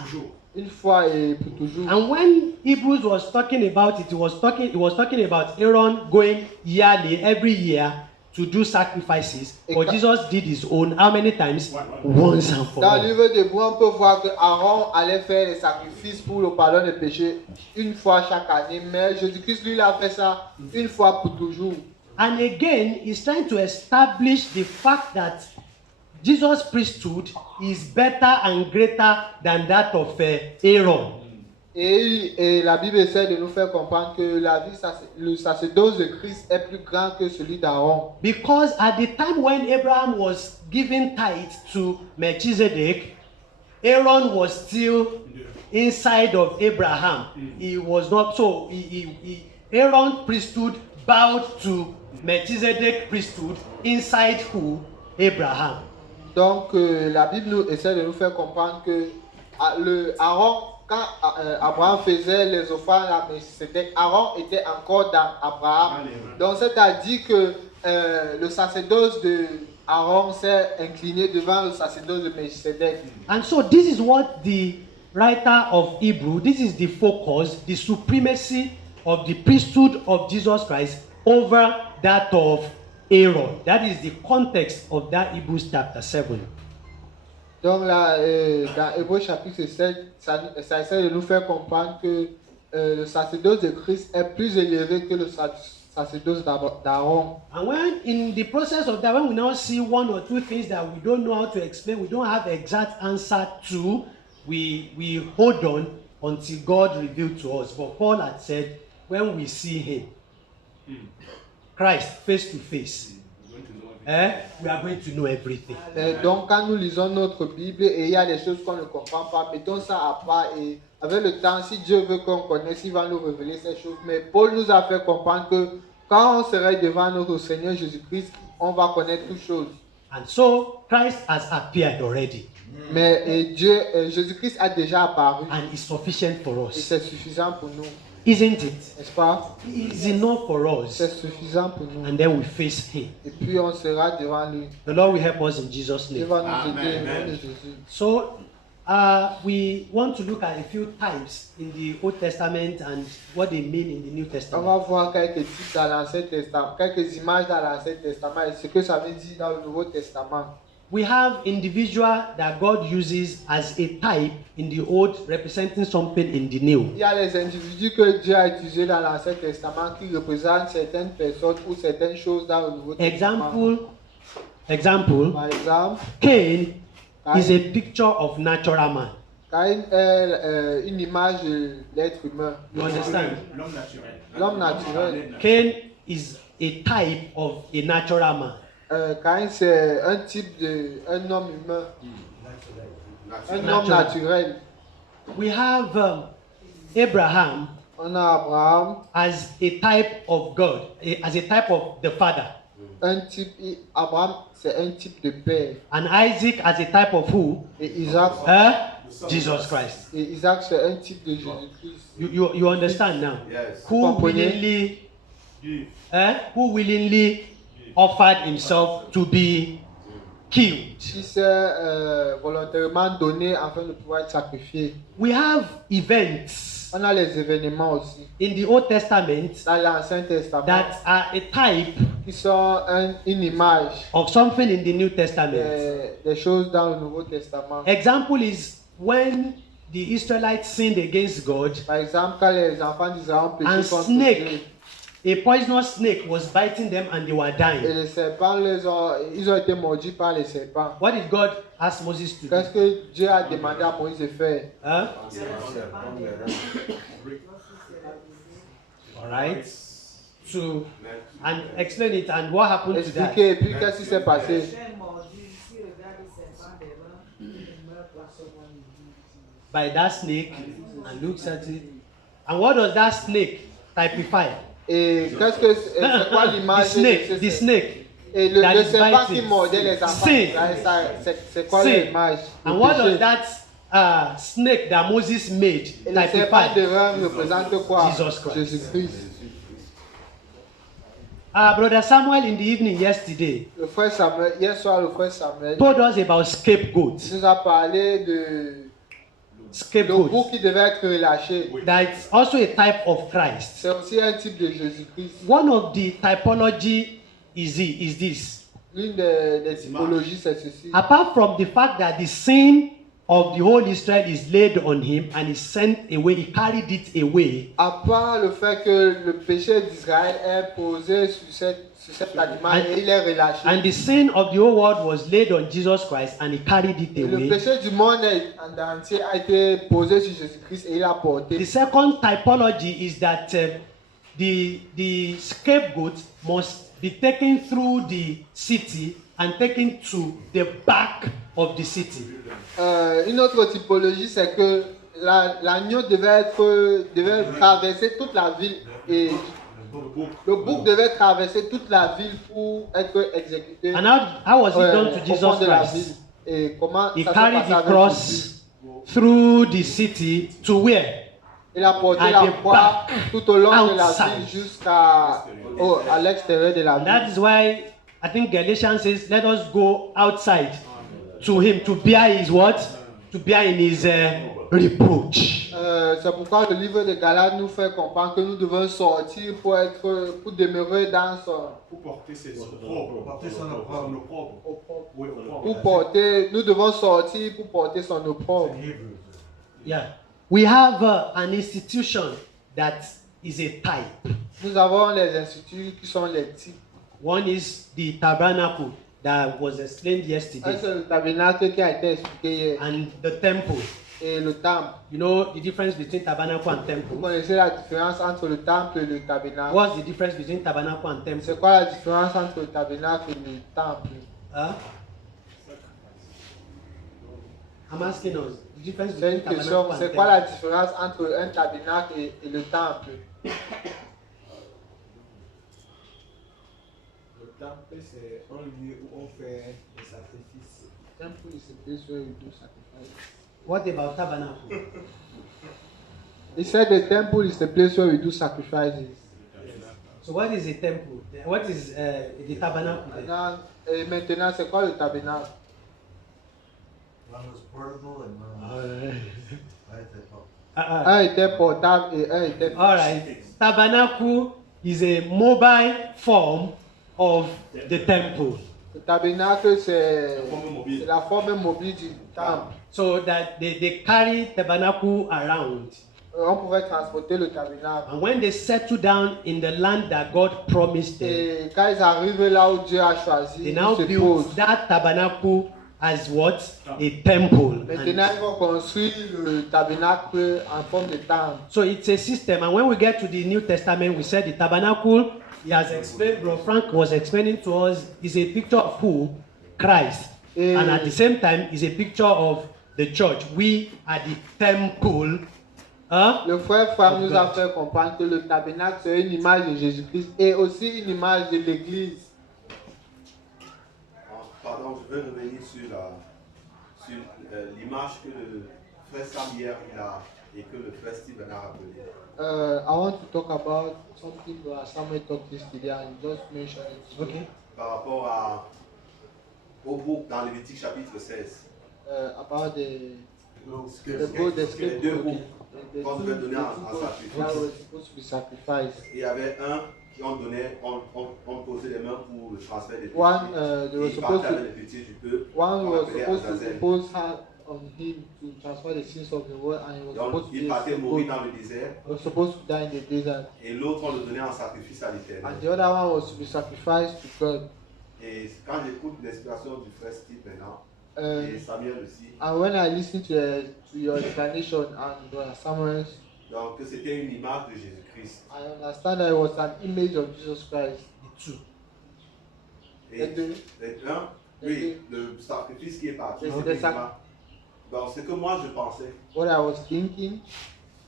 une fois et pour toujours. And when Hebrews was talking about it, it was talking about Aaron going yearly, every year, to do sacrifices. But Jesus did his own how many times? Once and for Dans all. le livre d'Hébreux, on peut voir que Aaron allait faire les sacrifices pour le pardon des péchés une fois chaque année, mais Jésus-Christ, lui, il a fait ça une fois pour toujours. And again, he's trying to establish the fact that Jesus' priesthood is better and greater than that of Aaron. Et la Bible essaie de nous faire comprendre que le sacerdoce de Christ est plus grand que celui d'Aaron. Because at the time when Abraham was giving tithes to Melchizedek, Aaron was still inside of Abraham. He was not, so Aaron's priesthood bowed to Melchizedek priesthood inside who? Abraham. Donc la Bible essaie de nous faire comprendre que Aaron, quand Abraham faisait les offrandes à Melchizedek, Aaron était encore dans Abraham. Donc c'est-à-dire que le sacerdoce de Aaron s'est incliné devant le sacerdoce de Melchizedek. And so this is what the writer of Hebrew, this is the focus, the supremacy of the priesthood of Jesus Christ over that of Aaron. That is the context of that Hebrews chapter 7. Donc là, dans Hébreux chapitre 7, ça essaie de nous faire comprendre que le sacerdoce de Christ est plus élevé que le sacerdoce d'Aaron. And when in the process of that, when we now see one or two things that we don't know how to explain, we don't have exact answer to, we hold on until God revealed to us. But Paul had said, when we see him, Christ face to face, we are going to know everything. Donc quand nous lisons notre Bible et il y a des choses qu'on ne comprend pas, mettons ça à part et avec le temps, si Dieu veut qu'on connaisse, il va nous révéler ces choses. Mais Paul nous a fait comprendre que quand on serait devant notre Seigneur Jésus-Christ, on va connaître toutes choses. And so Christ has appeared already. Mais Jésus-Christ a déjà apparu. And is sufficient for Et us. c'est suffisant pour nous. Isn't it? N'est-ce pas? It's enough for us. C'est suffisant pour nous. And then we face him. Et puis on sera devant lui. The Lord will help us in Jesus' Il name. va nous aider au nom de Jésus. So, we want to look at a few types in the Old Testament and what they mean in the New On Testament. va voir quelques types dans l'Ancien Testament, quelques images dans l'Ancien Testament et ce que ça veut dire dans le Nouveau Testament. We have individual that God uses as a type in the Old, representing something in the New. Il y a les individus que Dieu a utilisés dans l'Ancien Testament qui représentent certaines personnes ou certaines choses dans le Nouveau Testament. Example, Par exemple, Cain is a picture of natural man. Caïn est une image de l'être humain, You understand? L'homme naturel. l'homme naturel. Cain is a type of a natural man. Caïn c'est un homme humain, un homme naturel. We have Abraham On a Abraham, as a type of God, as a type of the Father. Abraham c'est un type de père. And Isaac as a type of who? Et Isaac, Jesus Christ. et Isaac c'est un type de Jésus-Christ. You understand now? Yes. Who willingly offered himself to be killed. Qui s'est volontairement donné afin de pouvoir être sacrifié. We have events On a les événements aussi in the Old Testament dans l'Ancien Testament that are a type qui sont une image of something in the New Testament. des choses dans le Nouveau Testament. Example is when the Israelites sinned against God, Par exemple, quand les enfants d'Israël ont péché and contre Dieu snake, a poisonous snake was biting them and they were et dying. les serpents, ils ont été mordus par les serpents. What did God ask Moses to do? Qu'est-ce que Dieu a demandé à Moïse de faire? Huh? All right. To and explain it and what happened to that. Expliquer et puis qu'est-ce qui s'est passé? By that snake and looks at it. And what does that snake typify? Et qu'est-ce que c'est quoi l'image The snake. Et le that is serpent qui biting. mordait les enfants Sin. d'Israël, c'est quoi Sin. l'image? Le And what péché. does that snake that Moses made Et le serpent typify? de Rome représente quoi? Jesus Christ. Jésus-Christ. Brother Samuel in the evening yesterday Le frère Samuel, hier soir, le frère Samuel told us about scapegoats. nous a parlé de Le scapegoat. bouc qui devait être relâché. That's also a type of Christ. C'est aussi un type de Jésus-Christ. One of the typology is this. L'une des typologies, c'est ceci. Apart from the fact that the sin of the whole Israel is laid on him and he sent away, he carried it away. À part le fait que le péché d'Israël est posé sur cet animal et il est relâché. And the sin of the whole world was laid on Jesus Christ and he carried it Et le away. péché du monde en entier a été posé sur Jésus-Christ et il a porté. The second typology is that the scapegoat must be taken through the city and taken to the back of the city. Une autre typologie, c'est que l'agneau devait traverser toute la ville et le bouc devait traverser toute la ville pour être exécuté. And how was it done to Au fond Jesus de la Christ? ville. Et comment He ça s'est carried passé the avec cross Jésus? through the city to where? Il a porté At la the croix back, tout au long de la outside. ville jusqu'à l'extérieur de la And that ville. is why I think Galatians says, let us go outside to him to bear his what? To bear in his reproach. C'est pourquoi le livre de Galates nous fait comprendre que nous devons sortir pour demeurer dans son... Pour porter ses propres. Porter son opprobre. Nos propres. Oui, Nous devons sortir pour porter son opprobre. Yeah. We have an institution that is a type. Nous avons les instituts qui sont les types. One is the tabernacle that was explained yesterday, C'est le tabernacle qui a été expliqué hier. and the temple. Et le temple. You know the difference between tabernacle and Vous temple? connaissez la différence entre le temple et le tabernacle. What's the difference between tabernacle and temple? C'est quoi la différence entre le tabernacle et le temple? Huh? I'm asking us. The difference C'est between une question. tabernacle and C'est quoi la temple? différence entre un tabernacle et le temple? Le temple, c'est un lieu où on fait des sacrifices. Temple is a place where you do sacrifice. What about tabernacle? He said the temple is the place where we do sacrifices. So what is a temple? What is the tabernacle? then? Maintenant, c'est quoi le tabernacle? Un était portable et un était All right. Tabernacle is a mobile form of the temple, Le tabernacle, c'est la forme mobile du temple. so that they carry tabernacle around. On pouvait transporter le tabernacle. And when they settle down in the land that God promised them, Et quand ils arrivent là où Dieu a choisi, they ils now se build posent. that tabernacle as what? A temple. Maintenant, ils vont construire le tabernacle en forme de temple. So it's a system. And when we get to the New Testament, we said the tabernacle, he has explained, Bro Frank was explaining to us, is a picture of who? Christ. And at the same time, is a picture of the church. We are the temple. Le frère Frank nous a fait comprendre que le tabernacle, c'est une image de Jésus-Christ et aussi une image de l'Église. Pardon, je veux revenir sur l'image que le frère Sam hier et que le frère Steven a rappelé. I want to talk about something that Samuel talked yesterday and just mention it. Okay. Par rapport au bouc dans Lévitique chapitre 16. About the Les deux boucs qu'on devait donner en sacrifice. that was supposed to be sacrificed. Il y avait un qui on posait les mains pour le transfert des péchés. One, they were Et il supposed partait avec to, les péchés du peuple. one qu'on was appelait supposed to Azazel. impose hand on him to transfer the sins of the world, and he was Donc supposed to il be partait mourir goat. dans le désert. He was supposed to die in the desert, Et l'autre, on le donnait en sacrifice à and l'Éternel. the other one was to be sacrificed to God. Et quand j'écoute l'explication du frère Steve maintenant, et Um, Samuel aussi, and when I listen to your explanation and Samuel's, donc que c'était une image de Jésus-Christ. I understand that it was an image of Jesus Christ. The two. Et oui, le sacrifice qui est parti, C'est c'est le une image. Donc ce que moi je pensais, What I was thinking,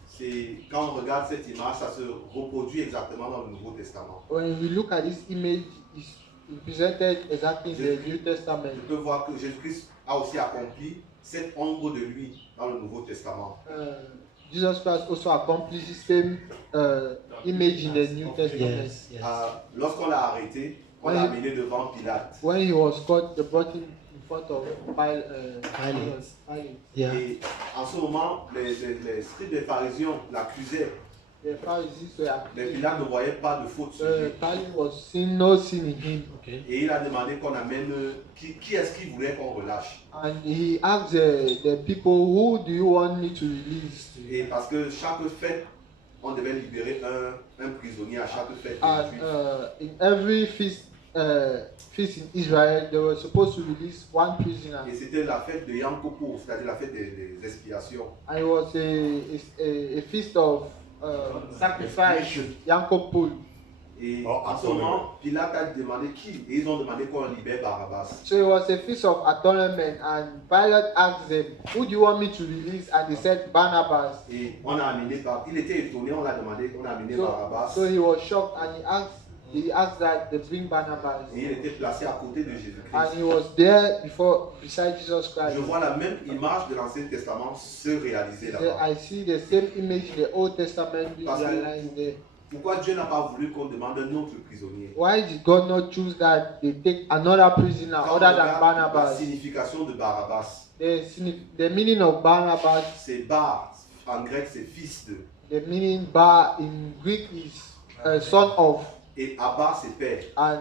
c'est quand on regarde cette image, ça se reproduit exactement dans le Nouveau Testament. when we look at this image, it's presented exactly in the New Je Testament. peux voir que Jésus-Christ a aussi accompli cette ombre de lui dans le Nouveau Testament. Jesus Christ also accomplished the same image in the New Testament. Yes. Lorsqu'on l'a arrêté, on l'a amené devant Pilate. When he was caught, they brought him in front of Pilate. Yeah. Et en ce moment, les scribes des pharisiens l'accusaient. The Pharisees were Mais accusing Pilate ne him. voyait pas de faute sur lui. Pilate was seeing no sin in him. Okay. Et il a demandé qu'on amène qui est-ce qu'il voulait qu'on relâche. And he asked the people, who do you want me to release? Et parce que chaque fête, on devait libérer un prisonnier à chaque fête. And in every feast in Israel, they were supposed to release one prisoner. Et c'était la fête de Yom Kippur, c'est-à-dire la fête des expiations. And it was a feast of sacrifice, Yom Kippur. Et en ce moment, Pilate a demandé qui. Et ils ont demandé qu'on libère Barabbas. So it was a feast of atonement, and Pilate asked them, who do you want me to release? And they said, Barnabas. Et on a amené il était étonné, on l'a demandé, on a amené Barabbas. So he was shocked, and he asked that they bring Barnabas. Et il était placé à côté de Jésus-Christ. And he was there beside Jesus Christ. Je vois la même image de l'Ancien Testament se réaliser So là-bas. I see the same image in the Old Testament being Parce que- realized there. Pourquoi Dieu n'a pas voulu qu'on demande un autre prisonnier? Why did God not choose that they take another prisoner Quand on other than regarde la Barnabas? signification de Barabbas, The meaning of Barnabas, c'est bar, en grec c'est fils de. the meaning bar in Greek is son of, Et Abba c'est père. and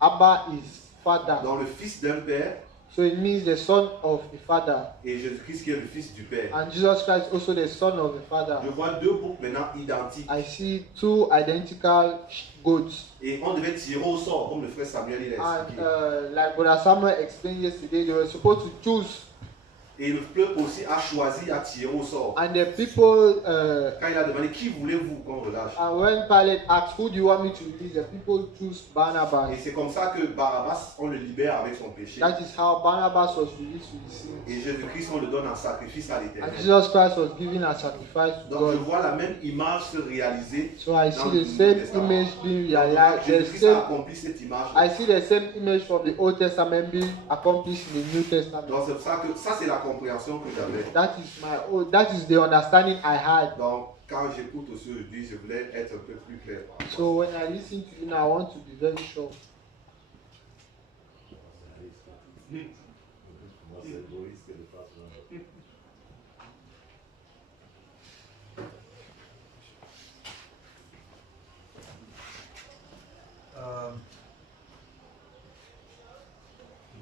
Abba is father. Donc le fils d'un père So it means the son of a father. et Jésus-Christ qui est le fils du père. And Jesus Christ also the son of a father. Je vois deux boucs maintenant identiques. I see two identical goats. Et on devait tirer au sort, comme le frère Samuel il a And expliqué. like Brother Samuel explained yesterday, they were supposed to choose. Et le peuple aussi a choisi à tirer au sort. And the people, Quand il a demandé qui voulez-vous qu'on relâche. and when Pilate asked, who do you want me to release? The people choose Et Barnabas. c'est comme ça que Barabbas, on le libère avec son péché. That is how Barnabas was released to the sin. Et Jésus-Christ, on le donne en sacrifice à And l'Éternel. Jesus Christ was given as sacrifice to Donc je God. vois la même image se réaliser. So I dans see le the Nouveau same Testament. image being Donc, realized. The Jésus-Christ a same, accompli cette image. I see the same image from the Old Testament being accomplished in the New Testament. Donc c'est pour ça que ça c'est la compréhension que j'avais. That is the understanding I had. Donc quand j'écoute aujourd'hui, je voulais être un peu plus clair. So when I listen to you now, I want to be very sure.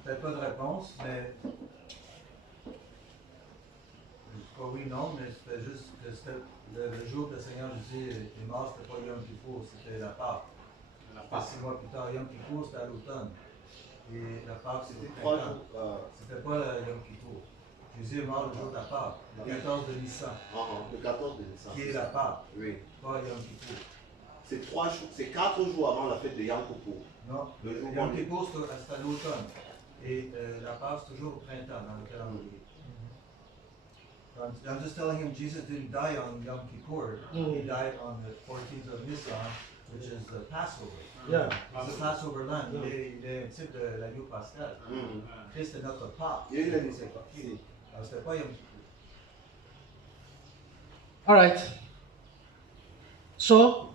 Peut-être pas de réponse, mais pas oui, non, mais c'était juste que c'était le jour que le Seigneur Jésus est mort, c'était pas Yom Kippour, c'était la Pâque. 6 mois plus tard, Yom Kippour, c'était à l'automne. Et la Pâque, c'était le printemps. C'était pas le Yom Kippour. Jésus est mort le jour de la Pâque, le 14 de Nissan, Le 14 de décembre. qui est la Pâque, Oui. pas Yom Kippour. C'est 4 jours avant la fête de Yom Kippur. Non, Le jour Yom où- Kippour, c'était à l'automne. Et la Pâque, c'est toujours au printemps dans le calendrier. I'm just telling him Jesus didn't die on Yom Kippur. He died on the 14th of Nisan, which is the Passover. Yeah. It's the Passover lamb. Il est un type de l'agneau pascal. Christ est notre Pâque. Il a dit C'est pas qui. Alors, c'était pas Yom Kippur. All right. So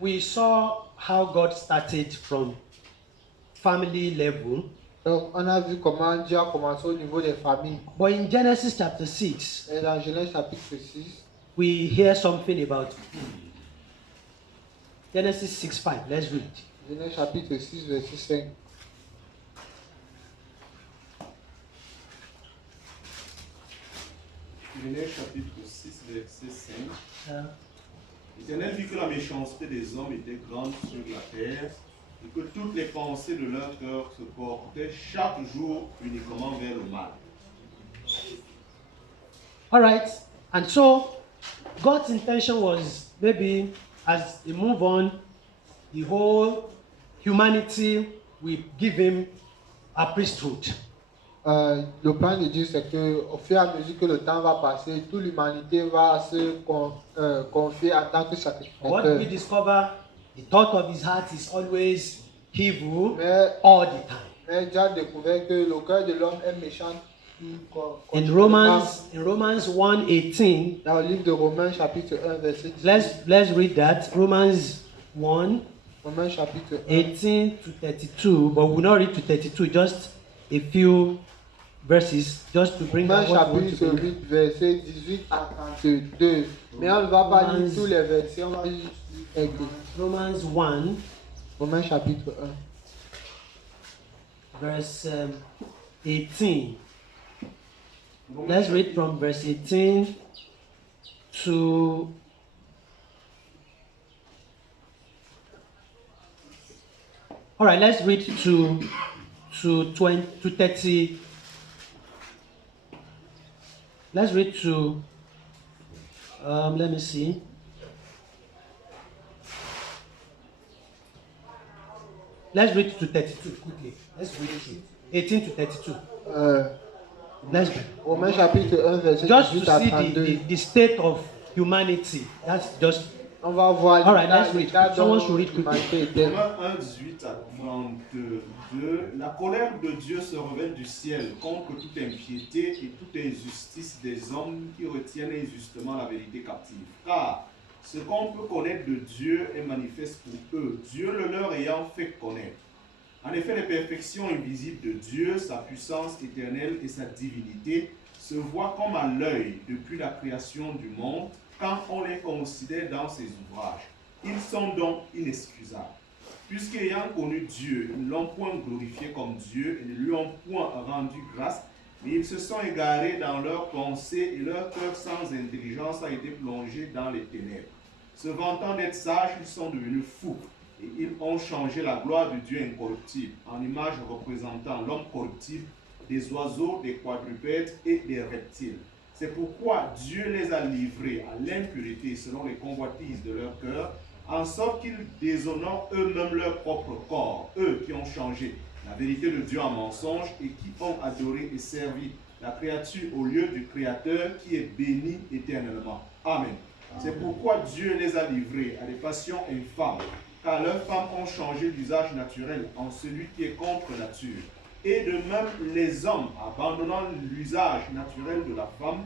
we saw how God started from family level, Donc on a vu comment Dieu a commencé au niveau des familles. but in Genesis chapter 6, Et dans Genèse chapitre 6, we hear something about Genesis 6:5. Let's read. Genèse chapitre 6, verset 5. Genèse chapitre 6, verset 5. L'Éternel vit que la méchanceté des hommes était grande sur la terre et que toutes les pensées de leur cœur se portaient chaque jour uniquement vers le mal. All right. And so God's intention was maybe as they move on, the whole humanity will give him a priesthood. Le plan de Dieu, c'est que au fur et à mesure que le temps va passer, toute l'humanité va se confier en tant que What we sacrificateur. discover, the thought of his heart is always evil Mais, all the time. mais Dieu a découvert que le cœur de l'homme est méchant. In Romans 1:18, Dans le livre de Romains chapitre 1, verset 10. let's read that. Romans 1, Romains chapitre 1. 18 to 32, but we'll not read to 32, just a few verses just to bring Romains out what we want to chapitre bring. 8, verset 18 à 32. Mais on ne va pas lire Romans- tous les versets, on va juste lire quelques. Romans 1, Romains chapitre 1. verse 18. Let's read from verse 18 to all right. Let's read to 20 to 30. Let's read to let me see. Let's read to 32 quickly. Let's read it. 18 to 32. Let's read. Romains chapitre 1, verset Just 18 to à see 32. the state of humanity. That's just. On va voir All right, let's read. l'état Someone dont should read quickly. l'humanité était. Romains 1, 18 à 32. La colère de Dieu se révèle du ciel contre toute impiété et toute injustice des hommes qui retiennent injustement la vérité captive. Car ce qu'on peut connaître de Dieu est manifeste pour eux, Dieu le leur ayant fait connaître. En effet, les perfections invisibles de Dieu, sa puissance éternelle et sa divinité se voient comme à l'œil depuis la création du monde quand on les considère dans ses ouvrages. Ils sont donc inexcusables. Puisqu'ayant connu Dieu, ils ne l'ont point glorifié comme Dieu et ne lui ont point rendu grâce, mais ils se sont égarés dans leurs pensées et leur cœur sans intelligence a été plongé dans les ténèbres. Se vantant d'être sages, ils sont devenus fous et ils ont changé la gloire du Dieu incorruptible en image représentant l'homme corruptible, des oiseaux, des quadrupèdes et des reptiles. C'est pourquoi Dieu les a livrés à l'impureté selon les convoitises de leur cœur, en sorte qu'ils déshonorent eux-mêmes leur propre corps, eux qui ont changé la vérité de Dieu en mensonge et qui ont adoré et servi la créature au lieu du Créateur qui est béni éternellement. Amen. C'est pourquoi Dieu les a livrés à des passions infâmes, car leurs femmes ont changé l'usage naturel en celui qui est contre nature. Et de même, les hommes, abandonnant l'usage naturel de la femme,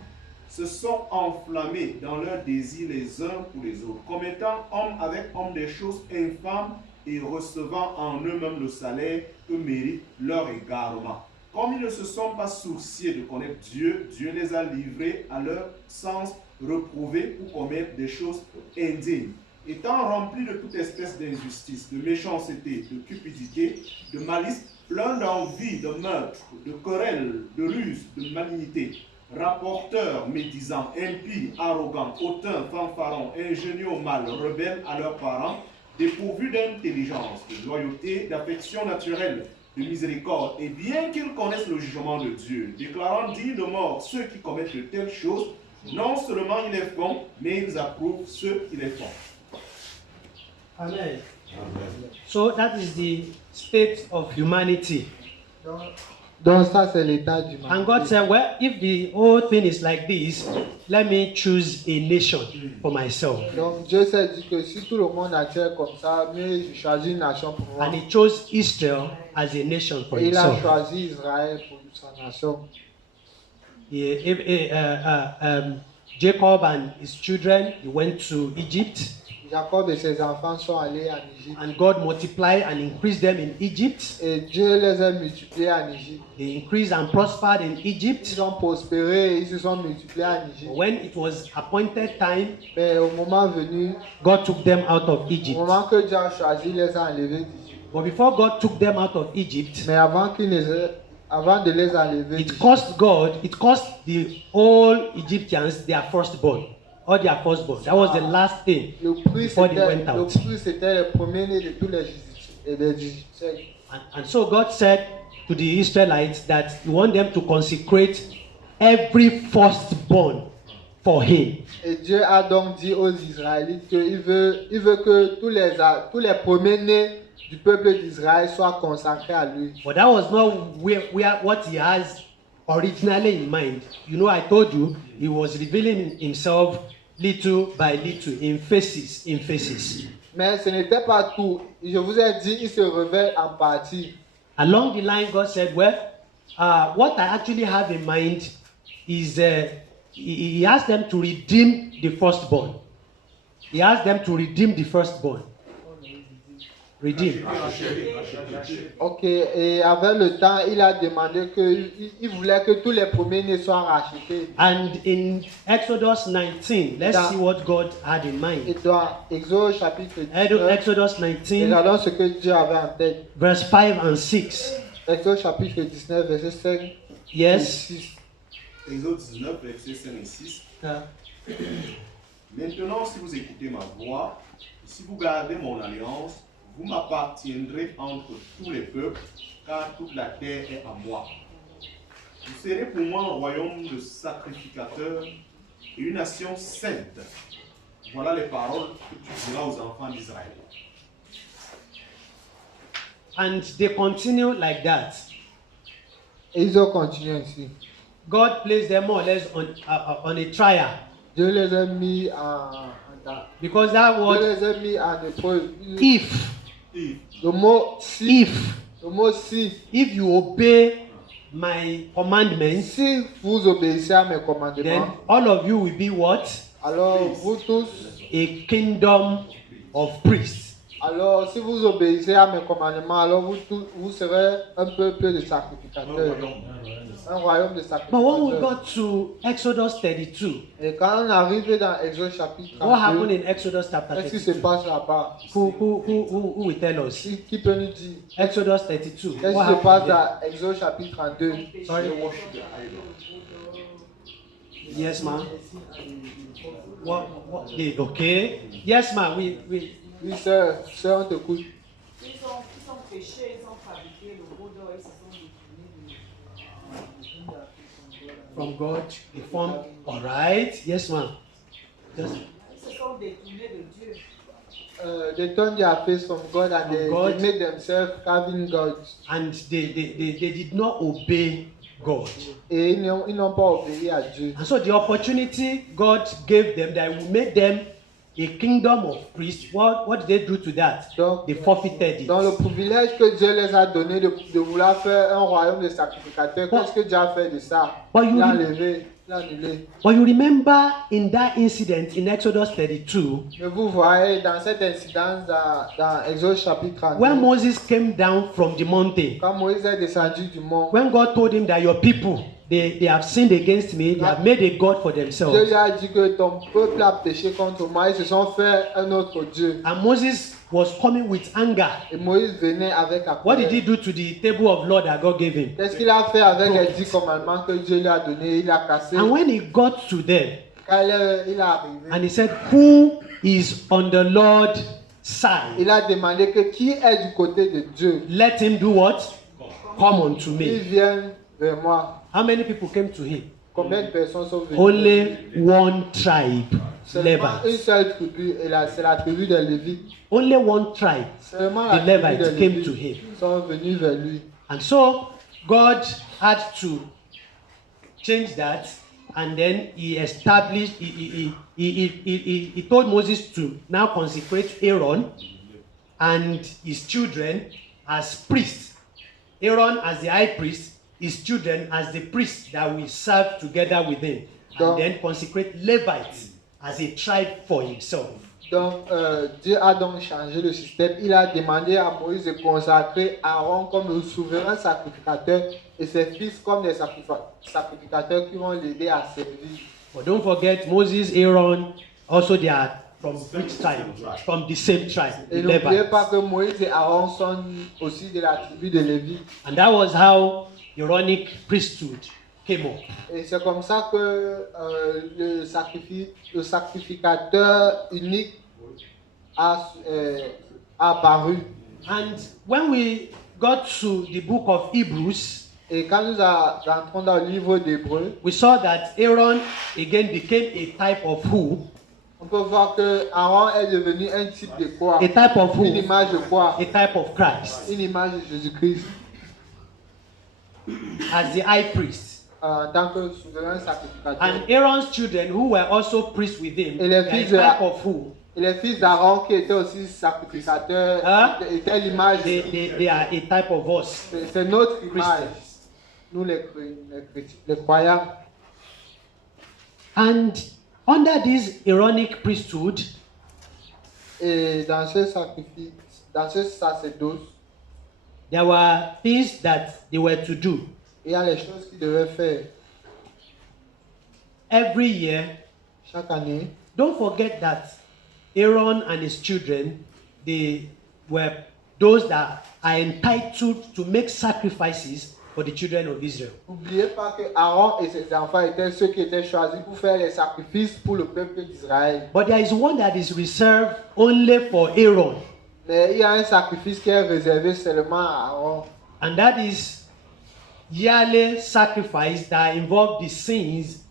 se sont enflammés dans leurs désirs les uns pour les autres, commettant homme avec homme des choses infâmes et recevant en eux-mêmes le salaire que mérite leur égarement. Comme ils ne se sont pas souciés de connaître Dieu, Dieu les a livrés à leur sens reprouvé pour commettre des choses indignes. Étant remplis de toute espèce d'injustice, de méchanceté, de cupidité, de malice, plein d'envie, de meurtre, de querelles, de ruse, de malignité, rapporteurs, médisants, impies, arrogants, hautains, fanfarons, ingénieux au mal, rebelles à leurs parents, dépourvus d'intelligence, de loyauté, d'affection naturelle, de miséricorde, et bien qu'ils connaissent le jugement de Dieu, déclarant dignes de mort ceux qui commettent de telles choses, non seulement ils les font, mais ils approuvent ceux qui les font. Amen. So that is the state of humanity. Donc ça c'est l'état du monde. And God said, well, if the whole thing is like this, let me choose a nation for myself. Donc Dieu s'est dit que si tout le monde entier est comme ça, mieux je choisis une nation pour moi. And he chose Israel as a nation for Et il a himself. choisi Israël pour sa nation. Jacob and his children, he went to Egypt. Jacob et ses enfants sont allés en Égypte. And God multiplied and increased them in Egypt. Et Dieu les a multipliés en Égypte. They increased and prospered in Egypt. Ils ont prospéré et ils se sont multipliés en Égypte. When it was appointed time, Mais au moment venu, God took them out of au Egypt. moment que Dieu a choisi, il les a enlevés d'Égypte. But before God took them out of Egypt, Mais avant de les enlever, it cost the whole Egyptians their firstborn, all their firstborn. That was the last thing le prix before they went out. c'était le premier-né de tous les Égyptiens. And so God said to the Israelites that He wants them to consecrate every firstborn for Him. Et Dieu a donc dit aux Israélites qu'il veut que tous les premiers-nés du peuple d'Israël soient consacrés à lui. But that was not what He has originally in mind. You know, I told you He was revealing Himself little by little, in phases. Mais ce n'était pas tout. Je vous ai dit, il se révèle en partie. Along the line, God said, well, what I actually have in mind is He asked them to redeem the firstborn. He asked them to redeem the firstborn. redeem. Ok, et avec le temps, il a demandé que, il voulait que tous les premiers-nés soient rachetés. And in Exodus 19, let's Dans- see what God had in Et mind. dans Exode chapitre 19, Exodus 19, regardons ce que Dieu avait en tête. verse 5 and 6. Exode chapitre 19, verset 5 et Yes. 6. Exode 19, versets 5 et 6. Maintenant, si vous écoutez ma voix, et si vous gardez mon alliance, vous m'appartiendrez entre tous les peuples, car toute la terre est à moi. Vous serez pour moi un royaume de sacrificateurs et une nation sainte. Voilà les paroles que tu diras aux enfants d'Israël. And they continue like that. Et ils ont continué ainsi. God placed them more or less on a trial. Dieu les a mis Because that Dieu word, les a mis en épreuve. if, Le mot si, if you obey my commandments, si vous obéissez à mes then commandements, all of you will be what? alors vous tous, A kingdom of priests. alors si vous obéissez à mes commandements, alors vous tous, vous serez un peuple de sacrificateurs. Un royaume de But when we sacrificateurs. got to Exodus 32, Et quand on arrive dans Exode chapitre what happened 32, in Exodus chapter qu'est-ce qui se 32? passe là-bas? Who will tell us? Qui peut nous dire? Exodus 32. Qu'est-ce What qui se passe happened there? dans Exode chapitre 32? Sorry? Yes, ma'am. What? Okay. Yes, ma'am. We Oui, sœur, on t'écoute. Ils ont péché, ils ont fabriqué le beau d'or et se sont détournés from God, the form. All right. Yes, ma'am. Just Ils se sont détournés de Dieu. They turned their face from God and they God. made themselves carving gods. and they did not obey God. Et ils n'ont pas obéi à Dieu. And so the opportunity God gave them that will make them a kingdom of priests. What did they do to that? Donc, They forfeited it. dans le privilège que Dieu les a donné de vouloir faire un royaume de sacrificateurs, qu'est-ce que Dieu a fait de ça? But Il you, a enlevé, il a annulé. but you remember in that incident in Exodus 32, Mais vous voyez dans cette incidence dans Exode chapitre 32, when Moses came down from the mountain, quand Moïse est descendu du mont, when God told him that your people, they have sinned against me, they have made a God for Dieu themselves. lui a dit que ton peuple a péché contre moi, ils se sont fait un autre Dieu. And Moses was coming with anger. Et Moïse venait avec la What did colère. he do to the table of law that God gave him? Qu'est-ce qu'il a fait avec les 10 commandements que Dieu lui a donnés? Il a cassé. And when he got to them, Quand il est arrivé, and he said, who is on the Lord's side? il a demandé que qui est du côté de Dieu? Let him do what? Come unto Il me. vient vers moi. How many people came to him? Combien de personnes sont venues? Only one tribe, Seulement une Levites. seule tribu, et c'est la tribu des Lévites. Only one tribe, Seulement the la tribu Levites, des came to Lévites him. sont venus vers lui. And so God had to change that, and then he established, he told Moses to now consecrate Aaron and his children as priests. Aaron as the high priest, his children as the priests that will serve together with him, and then consecrate Levites as a tribe for himself. Donc, Dieu a donc changé le système. Il a demandé à Moïse de consacrer Aaron comme le souverain sacrificateur et ses fils comme des sacrificateurs qui vont l'aider à servir. But don't forget, Moses, Aaron, also they are from which tribe? From the same tribe, the Et n'oubliez pas Levites. que Moïse et Aaron sont aussi de la tribu de Lévi. And that was how Aaronic priesthood came up. Et c'est comme ça que le sacrificateur unique a apparu. And when we got to the book of Hebrews, Et quand nous entrons dans le livre d'Hébreux, we saw that Aaron again became a type of who? on peut voir que Aaron est devenu un type de quoi? A type of who? Une image de quoi? A type of Christ. Une image de Jésus-Christ As the high priest. en tant que souverain sacrificateur. And Aaron's children who were also priests with him, Et les they are fils a type of who? Et les fils d'Aaron qui étaient aussi sacrificateurs étaient l'image. They are a type of us. C'est notre image. Nous les croyants. And under this Aaronic priesthood, Et dans dans ce sacerdoce, there were things that they were to do. il y a les choses qu'ils devaient faire Every year, chaque année. don't forget that Aaron and his children, they were those that are entitled to make sacrifices for the children of Israel. N'oubliez pas que Aaron et ses enfants étaient ceux qui étaient choisis pour faire les sacrifices pour le peuple d'Israël. But there is one that is reserved only for Aaron, Mais il y a un sacrifice qui est réservé seulement à Aaron. and that is yearly sacrifice that involve the sins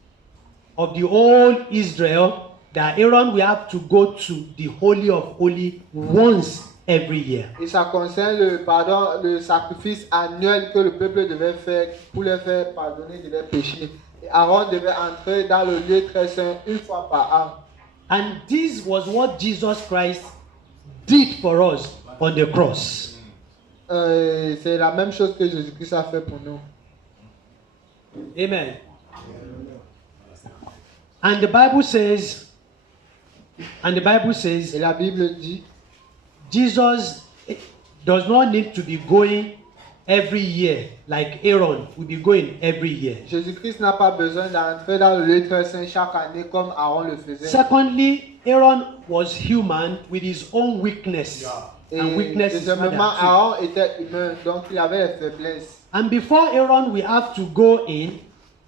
of the whole Israel, that Aaron will have to go to the Holy of Holies once every year. Et ça concerne le sacrifice annuel que le peuple devait faire pour leur faire pardonner de leurs péchés. Et Aaron devait entrer dans le lieu très saint une fois par an. And this was what Jesus Christ did for us on the cross. C'est la même chose que Jésus-Christ a fait pour nous. Amen. And the Bible says, Et la Bible dit, Jesus does not need to be going every year like Aaron will be going every year. Jésus-Christ n'a pas besoin d'entrer dans le lieu très saint chaque année comme Aaron le faisait. Secondly, Aaron was human with his own weakness. Et And weakness is deuxièmement, murder too. Aaron était humain, donc il avait les faiblesses. And before Aaron will have to go in,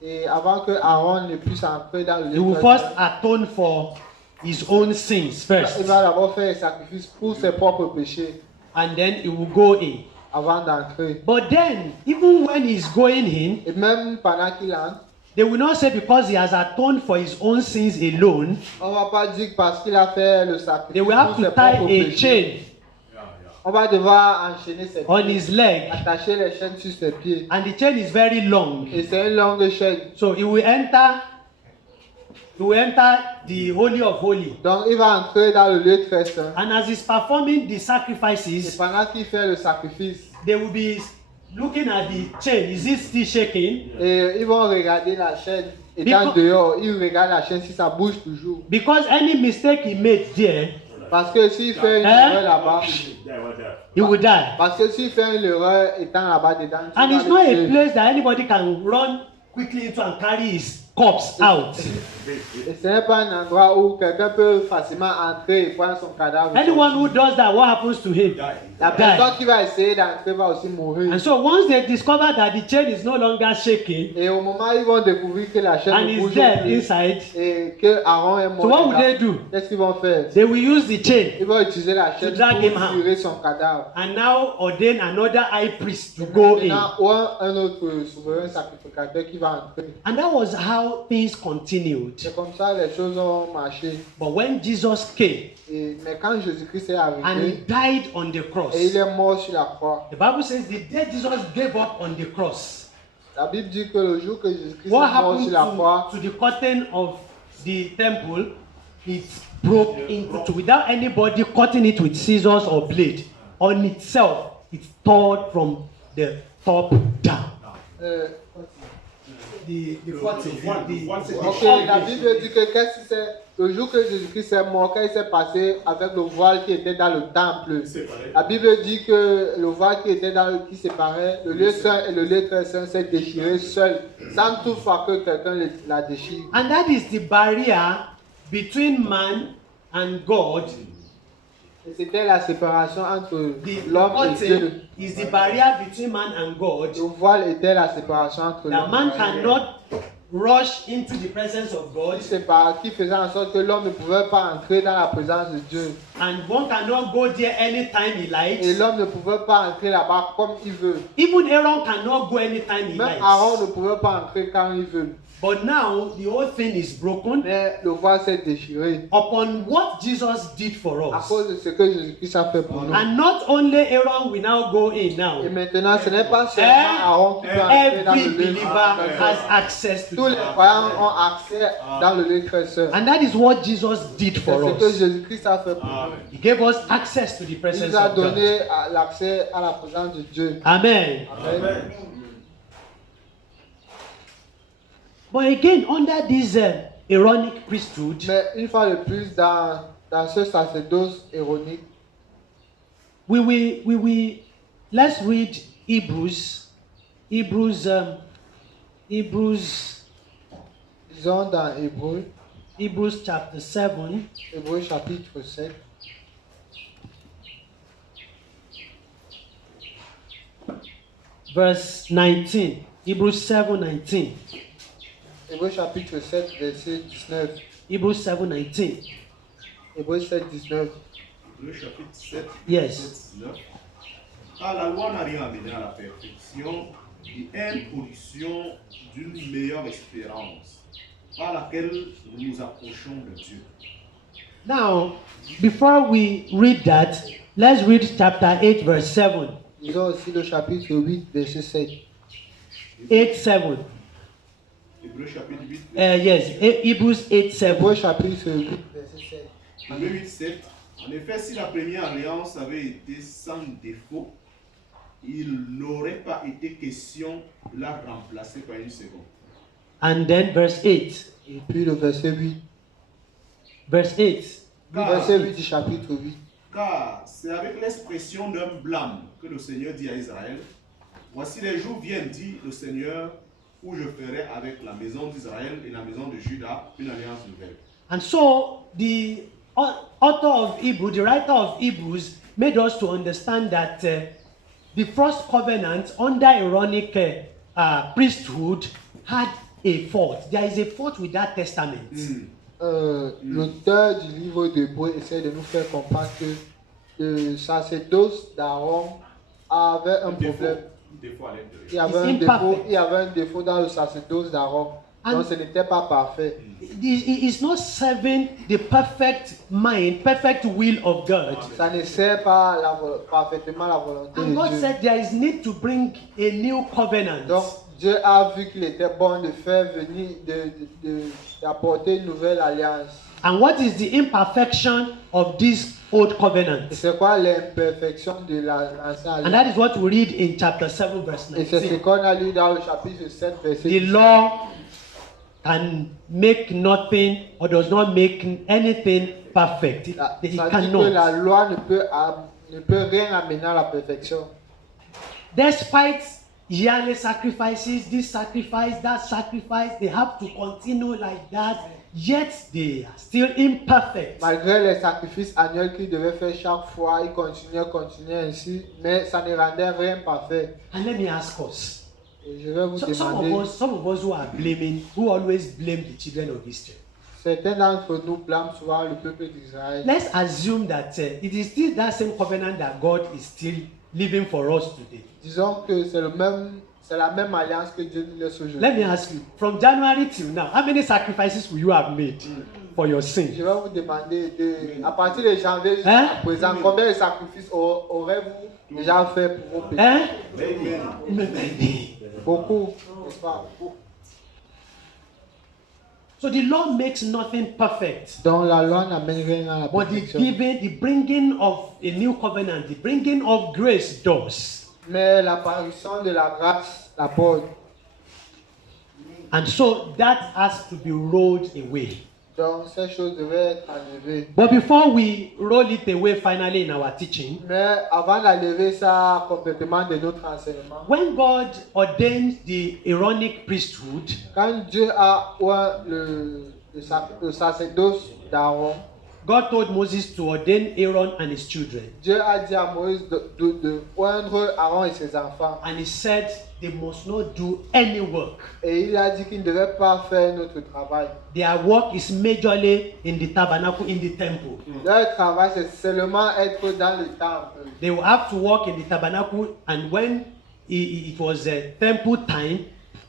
Et avant que Aaron ne puisse entrer dans le he lieu will très first saint, atone for his own sins first, il va d'abord faire les sacrifices pour ses propres péchés and then he will go in. avant d'entrer. But then, even when he's going in, Et même pendant qu'il entre, they will not say because he has atoned for his own sins alone, on ne va pas dire que parce qu'il a fait le they sacrifice will have pour to ses tie propres a péchés. chain On va devoir enchaîner ses on pieds, his leg, attacher les chaînes sur ses pieds. and the chain is very long. Et c'est une longue chaîne. So he will enter the Holy of Holies. Donc il va entrer dans le lieu très saint. And as he's performing the Et sacrifices, pendant qu'il fait le sacrifice, they will be looking at the chain. Is it still shaking? et ils vont regarder la chaîne. Et Because- dans dehors, ils regardent la chaîne si ça bouge toujours. Because any mistake he made there, Parce que s'il fait une Hein? erreur là-bas, he will die. parce que s'il fait une erreur étant là-bas dedans, tu And vas it's le not a tuer. place that anybody can run quickly into and carry his corpse out. Et ce n'est pas un endroit où quelqu'un peut facilement entrer et prendre son cadavre. Anyone who does that, what happens to him? La personne Die. qui va essayer d'entrer va aussi mourir. And so once they discover that the chain is no longer shaking Et au moment où ils vont découvrir que la chaîne and ne is bouge dead plus inside, et que Aaron est mort, so what will dedans, they do? qu'est-ce qu'ils vont faire? They will use the chain Ils vont utiliser la chaîne drag him pour out. tirer son cadavre. and now ordain another high priest to go in. Maintenant, ou un autre souverain sacrificateur qui va entrer. And that was how things continued. C'est comme ça les choses ont marché. But when Jesus came Mais quand Jésus-Christ est and he arrivé died on the cross, et il est mort sur la croix, the Bible says the day Jesus gave up on the cross, la Bible dit que le jour que Jésus-Christ est what mort happened sur la croix, to the curtain of the temple? It broke into, without anybody cutting it with scissors or blade. On itself, it tore from the top down. euh, The curtain, ok, la Bible dit que qu'est-ce que c'est le jour que Jésus-Christ est mort, qu'est-ce qui s'est passé avec le voile qui était dans le temple? La Bible dit que le voile qui était qui séparait le lieu saint et le lieu très saint s'est déchiré seul, sans toutefois que quelqu'un la déchire. and that is the barrier between man and God. Et c'était la séparation entre The l'homme et curtain Dieu. is the barrier between man and God. Le voile était la séparation entre That l'homme man et Dieu. cannot rush into the presence of God, Qui faisait en sorte que l'homme ne pouvait pas entrer dans la présence de Dieu. and one cannot go there anytime he Et likes. l'homme ne pouvait pas entrer là-bas comme il veut. Even Aaron cannot go anytime he Même Aaron likes. ne pouvait pas entrer quand il veut. But now the whole thing is broken Mais le voile s'est déchiré upon what Jesus did for à us. cause de ce que Jésus-Christ a fait pour nous. And not only Aaron will now go in now. Et maintenant, ce n'est pas seulement Aaron qui peut entrer dans Every le lieu. believer has access to Tous les it. croyants ont accès dans le lieu très saint. And that is what Jesus did C'est for ce que us. Jésus-Christ a fait pour nous. He gave us access to the Il presence nous a of God. donné l'accès à la présence de Dieu. Amen. Amen. But again, under this Aaronic priesthood, Mais une fois de plus, dans ce sacerdoce ironique, Let's read Hebrews. Hebrews Disons dans Hébreux, Hebrews chapter 7, Hébreux chapitre 7, verse 19. Hebrews 7:19. Hébreux chapitre 7, verset 19. Hebrews 7:19. Hébreux 7, 19. Le chapitre 7, Yes. verset 19. Car la loi n'a rien amené à la perfection et introduction d'une meilleure espérance par laquelle nous nous approchons de Dieu. Now, before we read that, let's read chapter 8, verse 7. Disons aussi le chapitre 8, verset 7. 8:7. Hébreux chapitre 8, Yes, Hebrews 8:7. Hébreux chapitre 8, verset 7. Hébreux 8, 7. En effet, si la première alliance avait été sans défaut, il n'aurait pas été question de la remplacer par une seconde. And then verse 8. Et puis le verset 8. Verse 8. Verset 8 du chapitre 8. Car c'est avec l'expression d'un blâme que le Seigneur dit à Israël, voici les jours viennent, dit le Seigneur, où je ferai avec la maison d'Israël et la maison de Juda une alliance nouvelle. And so the author of Hebrews, the writer of Hebrews, made us to understand that the first covenant under Aaronic priesthood had a fault. There is a fault with that testament. L'auteur du livre d'Hébreux essaie de nous faire comprendre que le sacerdoce d'Aaron avait un problème. Il y avait un défaut dans le sacerdoce d'Aaron. Donc ce n'était pas parfait. It is not serving the perfect mind, perfect will of God. Ça ne sert pas parfaitement la volonté And de God Dieu. said there is need to bring a new covenant. Donc Dieu a vu qu'il était bon de faire venir, d'apporter une nouvelle alliance. And what is the imperfection of this old covenant? Et c'est quoi l'imperfection de l'ancienne And that alliance? is what we read in chapter 7, verse Et c'est ce 19. qu'on a lu dans le chapitre 7, verset The 10. law can make nothing or does not make anything perfect. It Ça dit que la cannot. loi ne peut rien amener à la perfection. Despite yearly sacrifices, this sacrifice, that sacrifice, they have to continue like that, yet they are still imperfect. Malgré les sacrifices annuels qu'ils devaient faire chaque fois, ils continuaient ainsi, mais ça ne rendait rien parfait. And let me ask us. Et je vais vous Some demander, of us who are blaming, who always blame the children of Israel. certains d'entre nous blâment souvent le peuple d'Israël. Let's assume that it is still that same covenant that God is still living for us today. Disons que c'est la même alliance que Dieu nous laisse aujourd'hui. Let me ask you, from January till now, how many sacrifices will you have made for your sin? Je vais vous demander, à partir de janvier jusqu'à présent, combien de sacrifices aurez-vous déjà fait pour vos péchés? Beaucoup, n'est-ce pas? Beaucoup. So the law makes nothing perfect. Donc la loi n'amène rien à la But the perfection. giving, the bringing of a new covenant, the bringing of grace does. Mais l'apparition de la grâce l'apporte. And so that has to be rolled away. Donc ces choses devaient être enlevées. But before we roll it away finally in our teaching, Mais avant d'enlever ça complètement de notre enseignement, when God ordained the Aaronic priesthood, quand Dieu a oint le sacerdoce d'Aaron, God told Moses to ordain Aaron and his children. Dieu a dit à Moïse de oindre Aaron et ses enfants. And he said they must not do any work. Et il a dit qu'ils ne devaient pas faire notre travail. Their work is majorly in the tabernacle, in the temple. Leur travail, c'est seulement être dans le temple. They will have to work in the tabernacle, and when it was temple time,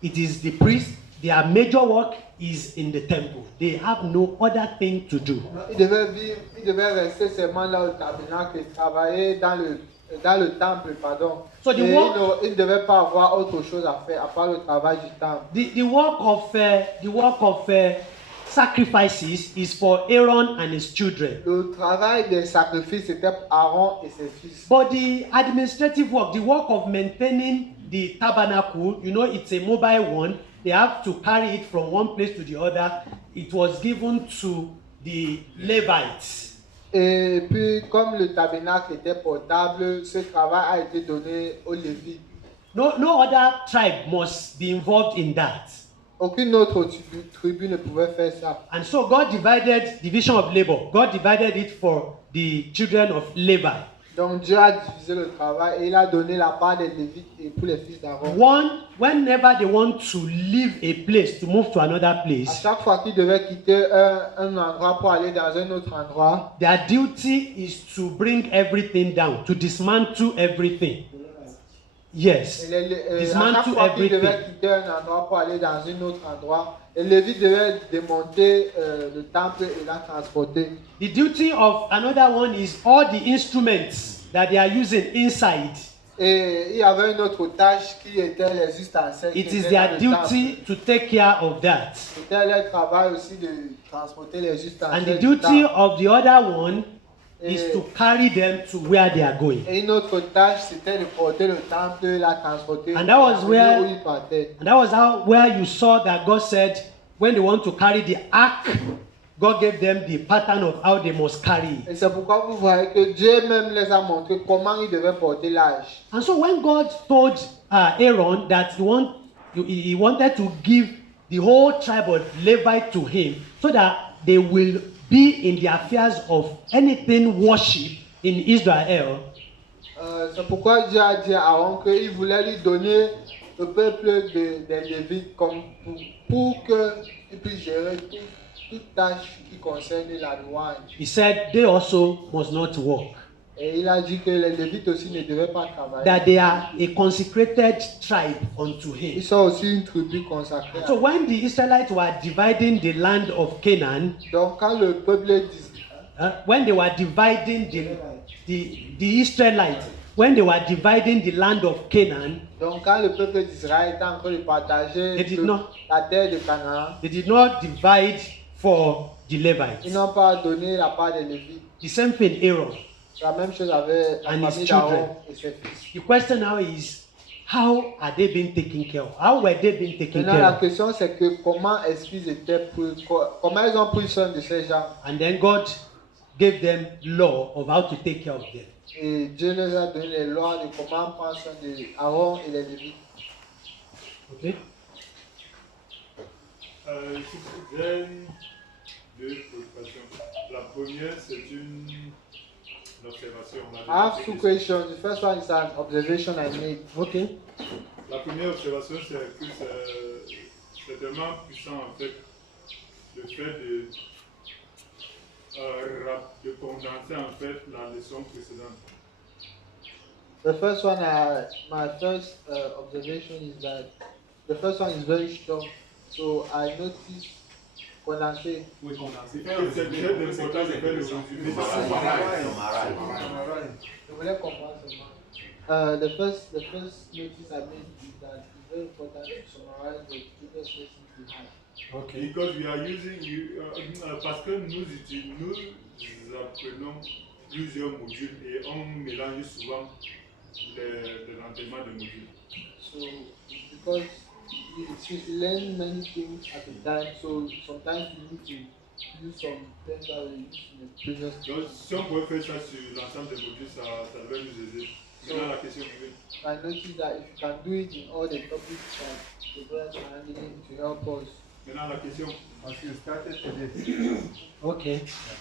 it is the priest. Their major work is in the temple. They have no other thing to do. Ils devaient rester seulement dans le tabernacle et travailler dans le temple, pardon. So the Et work- ils ne devaient pas avoir autre chose à faire à part le travail du temple. The work of sacrifices is for Aaron and his children. Le travail des sacrifices, c'était pour Aaron et ses fils. But the administrative work, the work of maintaining the tabernacle, you know, it's a mobile one. They have to carry it from one place to the other. It was given to the Levites. Et puis, comme le tabernacle était portable, ce travail a été donné aux Lévites. No other tribe must be involved in that. Aucune autre tribu ne pouvait faire ça. And so God divided division of labor. God divided it for the children of Levi. Donc Dieu a divisé le travail et il a donné la part des Lévites et pour les fils d'Aaron. Whenever they want to leave a place to move to another À place, chaque fois qu'ils devaient quitter un endroit pour aller dans un autre endroit, their duty is to bring everything down, to dismantle everything. Yes. à chaque Dismantle fois qu'ils devaient everything. quitter un endroit pour aller dans un autre endroit, les Lévites devaient démonter le temple et la transporter. The duty of another one is all the instruments that they are using inside. Et il y avait une autre tâche qui était les ustensiles. It qui is étaient their dans le duty temple. to take care of that. C'était leur travail aussi de transporter les ustensiles. And the du duty temple. of the other one Et- is to carry them to where they are going. Et une autre tâche, c'était de porter le temple, la transporter. And that was l'amener where- où ils partaient. And that was where you saw that God said, when they want to carry the ark, God gave them the pattern of how they must carry it. Et c'est pourquoi vous voyez que Dieu même les a montré comment ils devaient porter l'âge. And so when God told Aaron that he wanted to give the whole tribe of Levi to him so that they will be in the affairs of anything worship in Israel, C'est pourquoi Dieu a dit à Aaron qu'il voulait lui donner le peuple des Lévites comme pour qu'il puisse gérer toute tâche qui concerne la louange. he said they also must not work. Et il a dit que les Lévites aussi ne devaient pas travailler. That they are a consecrated tribe unto Ils him. sont aussi une tribu consacrée. So when the Israelites were dividing the land of Canaan, Donc quand le peuple dit, when they were dividing the Israelites, when they were dividing the land of Canaan, donc quand le peuple d'Israël était en train de partager They did not. la terre de Canaan, they did not divide for the Levites. ils n'ont pas donné la part des Lévites. The same thing, Aaron. La même chose avec la And his famille children. d'Aaron et ses fils. The question now is, how are they being taken care of? How were they being taken Maintenant, la care of? question c'est que comment est-ce qu'ils étaient pris, comment ils ont pris soin de ces gens. And then God gave them law of how to take care of them. Et Dieu leur a donné les lois de comment prendre soin d'Aaron et les Lévites. Okay? J'ai deux préoccupations. La première, c'est une observation. I have two questions. The first one is an observation I made. Okay. La première observation, c'est que c'est tellement puissant en fait, le fait de condenser en fait la leçon précédente. The first one, my first observation is that the first one is very strong. So I noticed condensé. Oui, condensé. C'est déjà de l'importance de faire le résumé. Je voulais comprendre seulement. The first notice I made is that it's very important to summarize the previous lessons we had. Okay. Because we are using, parce que nous apprenons plusieurs modules et on mélange souvent l'entraînement de modules. So because we learn many things at a time, so sometimes we need to use some things that we used in the previous. Donc si on pouvait faire ça sur l'ensemble des modules, ça devrait nous aider. Maintenant la question est. I noticed that if you can do it in all the topics that the brothers are handling to help us. Maintenant la question. Parce que started today. Okay.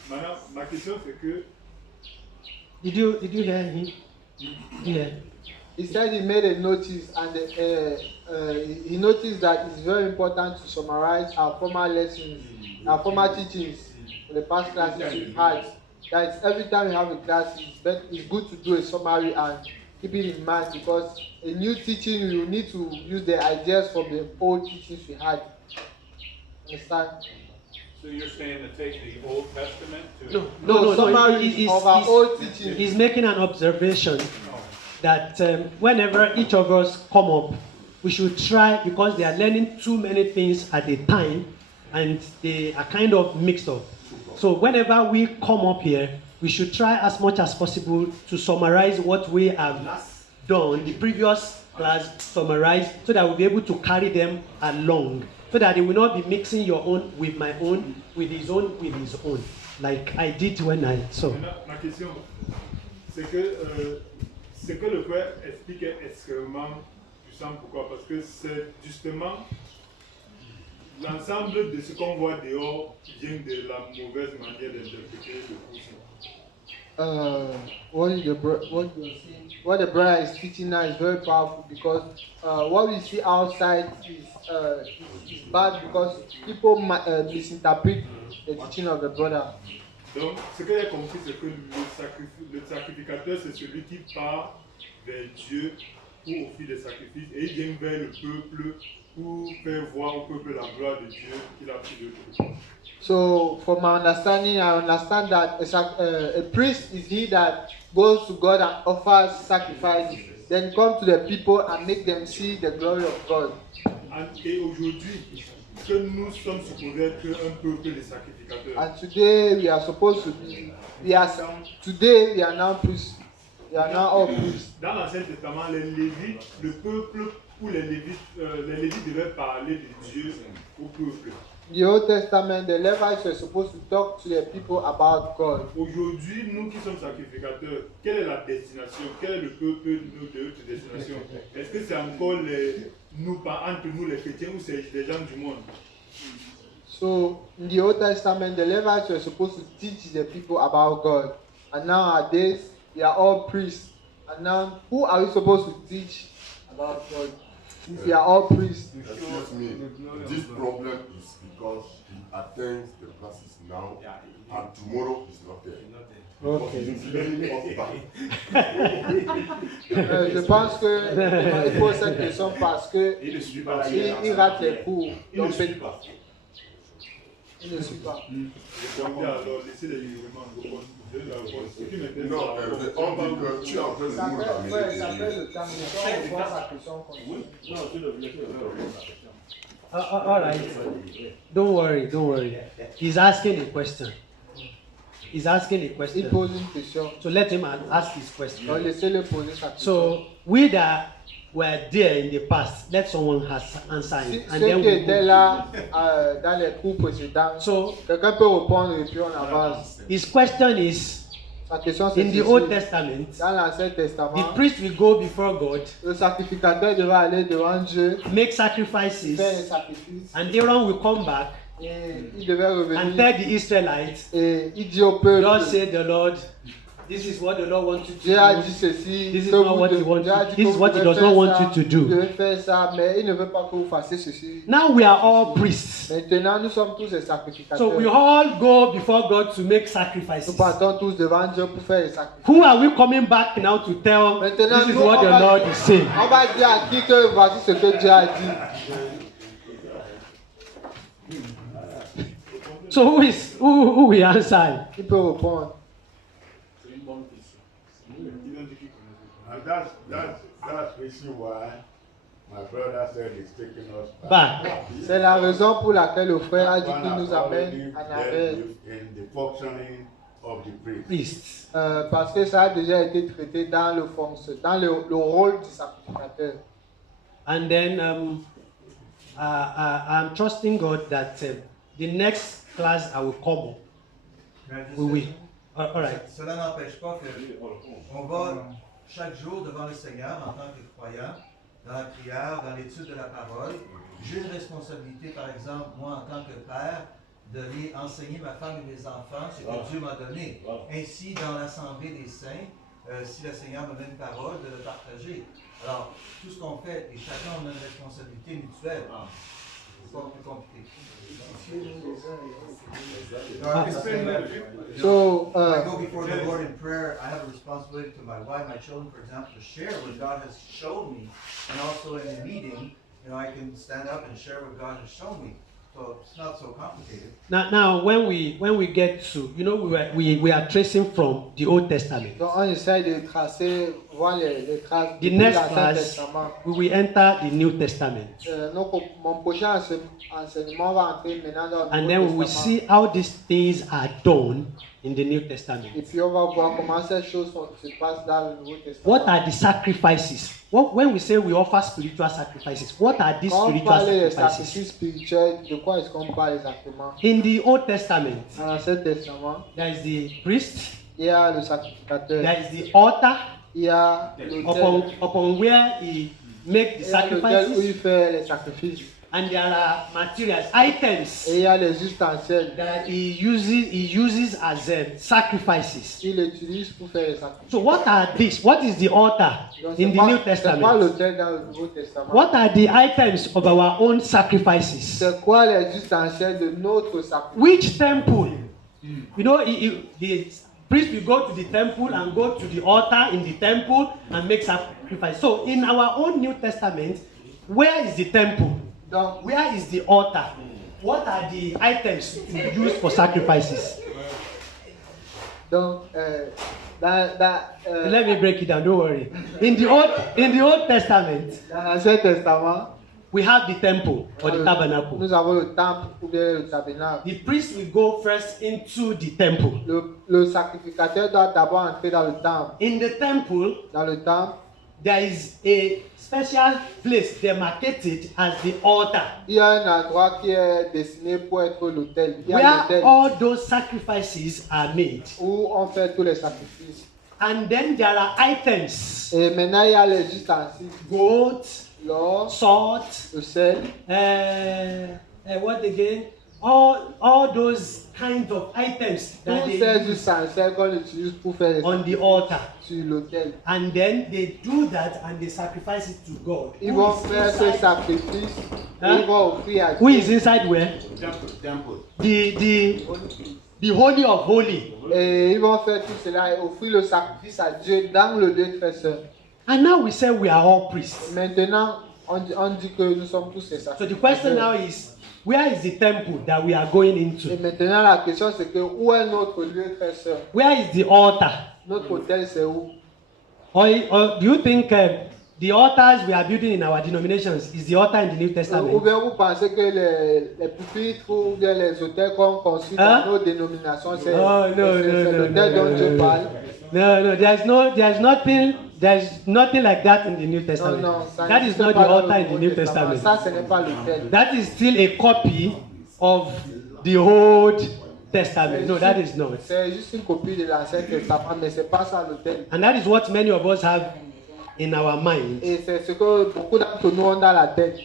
Maintenant ma question c'est que. Did you hear him? Yeah. He said he made a notice and he noticed that it's very important to summarize our former lessons, our former teachings for the past classes we've had. That every time we have a class, it's good to do a summary and keep it in mind because a new teaching you need to use the ideas from the old teachings we had. Understand? So you're saying to take the Old Testament to... No, summary of our old teachings. He's making an observation that whenever each of us come up, we should try, because they are learning too many things at a time and they are kind of mixed up. So whenever we come up here, we should try as much as possible to summarize what we have done, the previous class summarize, so that we'll be able to carry them along, so that they will not be mixing your own with my own, with his own with his own. like I did when I saw. Maintenant, ma question, c'est que ce que le frère explique est extrêmement puissant. Pourquoi? Parce que c'est justement l'ensemble de ce qu'on voit dehors qui vient de la mauvaise manière d'interpréter le cours. What the brother is teaching now is very powerful because what we see outside is bad because people misinterpret the teaching of the brother. Donc, ce que j'ai compris, c'est que le sacrificateur, c'est celui qui part vers Dieu pour offrir des sacrifices et il vient vers le peuple pour faire voir au peuple la gloire de Dieu qu'il a pris de eux. So, from my understanding, I understand that a priest is he that goes to God and offers sacrifice, then come to the people and make them see the glory of God. Et aujourd'hui, que nous sommes supposés être un peuple de sacrificateurs. And today we are supposed to be. We are now priests. We are now all priests. Dans l'Ancien Testament, les Lévites, le peuple ou les Lévites devaient parler de Dieu au peuple. In the Old Testament, the Levites were supposed to talk to the people about God. Aujourd'hui, nous qui sommes sacrificateurs, quelle est la destination? Quel est le peuple de notre destination? Est-ce que c'est encore entre nous les chrétiens ou c'est les gens du monde? So, in the Old Testament, the Levites were supposed to teach the people about God. And nowadays, we are all priests. And now, who are we supposed to teach about God? If we are all priests. Excuse me, this problem is because he attends the classes now and tomorrow is not there. Okay. Je pense que il pose cette question parce que il rate les cours. Il ne suit pas. Il ne suit pas. Répondez alors, laissez les jugements. Non, on dit que tu es en train de nous ramener. Ça fait le temps, mais on voit sa question continue. All right. Don't worry. He's asking a question. Il pose une question. So let him ask his question. Donc laissez-le poser sa question. So we that were there in the past, let someone answer it. And Ceux then qui we étaient là dans les cours précédents, quelqu'un peut répondre et puis on avance. His question is, sa question c'est in the Old Testament, dans l'Ancien Testament, the priest will go before God, le sacrificateur devait aller devant Dieu, make sacrifices, faire les sacrifices, and Aaron will come back et il devait revenir and tell the Israelites, et il dit au peuple, God said the Lord, this is what the Lord wants you to Dieu a do. dit ceci, This is not what he wants you. This is what he does not want you to Vous do. devez faire ça, mais il ne veut pas que vous fassiez ceci. Now we are all priests. Maintenant, nous sommes tous des sacrificateurs. So we all go before God to make sacrifices. Nous partons tous devant Dieu pour faire les sacrifices. Who are we coming back now to tell? Maintenant, This is nous, what the Lord is saying. On va dire à qui que voici ce que Dieu a dit. So who will answer? Qui peut répondre? C'est une bonne question. That's reason why my brother said he's taking us back. C'est la raison pour laquelle le frère a dit qu'il nous amène en arrière. in the functioning of the priest. Priests. Parce que ça a déjà été traité dans le rôle du sacrificateur. And then I'm trusting God that the next class I will come. We will. All right. Cela n'empêche pas qu'on va chaque jour devant le Seigneur en tant que croyant, dans la prière, dans l'étude de la parole. J'ai une responsabilité, par exemple, moi en tant que père, de les enseigner ma femme et mes enfants ce que Dieu m'a donné. Ainsi, dans l'assemblée des saints, si le Seigneur me donne une parole, de le partager. Alors, tout ce qu'on fait, et chacun a une responsabilité mutuelle. C'est pas plus compliqué. So, I go before the Lord in prayer. I have a responsibility to my wife, my children, for example, to share what God has shown me. And also in a meeting, I can stand up and share what God has shown me. So it's not so complicated. Now, when we get to, we are tracing from the Old Testament. Donc, on essaie de tracer, voir les traces The du next Ancien class, Testament. we will enter the New Testament. Mon prochain enseignement va entrer maintenant dans le And Nouveau then we will Testament. see how these things are done in the New Testament. Et puis on va voir comment ces choses se passent dans le Nouveau Testament. What are the sacrifices? When we say we offer spiritual sacrifices, what are these Quand on spiritual parle des sacrifices? sacrifices spirituels, de quoi est-ce qu'on parle exactement? In the Old Testament, Dans l'Ancien Testament, there is the priest, il y a le sacrificateur, there is the altar, il y a l'autel, upon where he make the il y a l'autel où il sacrifices, fait les sacrifices. and there are materials, items Et il y a les ustensiles. that he uses as sacrifices. Il utilise pour faire les sacrifices. So what are these? What is the altar Donc, in c'est the pas- New c'est pas Testament? l'autel dans le Nouveau Testament. What are the items of our own sacrifices? C'est quoi les ustensiles de notre sacrifice? Which temple? You know, the priest will go to the temple and go to the altar in the temple and make sacrifice. So in our own New Testament, where is the temple? Donc, Where is the altar? What are the items to use for sacrifices? donc Let me break it down. Don't worry. In the Old Testament, dans l'Ancien Testament, we have the temple or the tabernacle. nous avons le temple ou bien le tabernacle. The priest will go first into the temple. Le sacrificateur doit d'abord entrer dans le temple. In the temple, Dans le temple, there is a special place demarcated as the altar, il y a un endroit qui est destiné pour être l'autel. Il y a where l'autel all those sacrifices are made. où on fait tous les sacrifices. And then there are items: Et maintenant, il y a les ustensiles. goat, L'or, salt, le sel, what again? All those kinds of items that tous they ces use ustensiles qu'on utilise pour faire les on the sacrifices altar. sur l'autel. And then they do that and they sacrifice it to God. Ils Who vont is faire ces inside- sacrifices. Hein? Ils vont offrir à Who Dieu. is inside where? Temple. The Holy of Holy. Et ils vont faire tout cela et offrir le sacrifice à Dieu dans le lieu très saint. And now we say we are all priests. Maintenant, on dit que nous sommes tous ces So sacrificateurs. the question now is, where is the temple that we are going Et into? maintenant, la question c'est que où est notre lieu très saint? Where is the altar? Notre hôtel c'est où? Or do you think the altars we are building in our denominations is the altar in the New Ou Testament? bien vous pensez que les pupitres ou bien les hôtels qu'on construit Hein? dans nos dénominations, c'est Oh, no, l'hôtel dont Dieu parle? No, there's nothing like that in the New Testament. Non, ça That is n'existe not the pas dans le altar in the Nouveau New Testament. Testament. Ça, ce n'est pas l'hôtel. That is still a copy of the Old Testament. No, that is not. C'est juste une copie de l'Ancien Testament, mais c'est pas ça l'hôtel. And that is what many of us have in our mind. Et c'est ce que beaucoup d'entre nous ont dans la tête.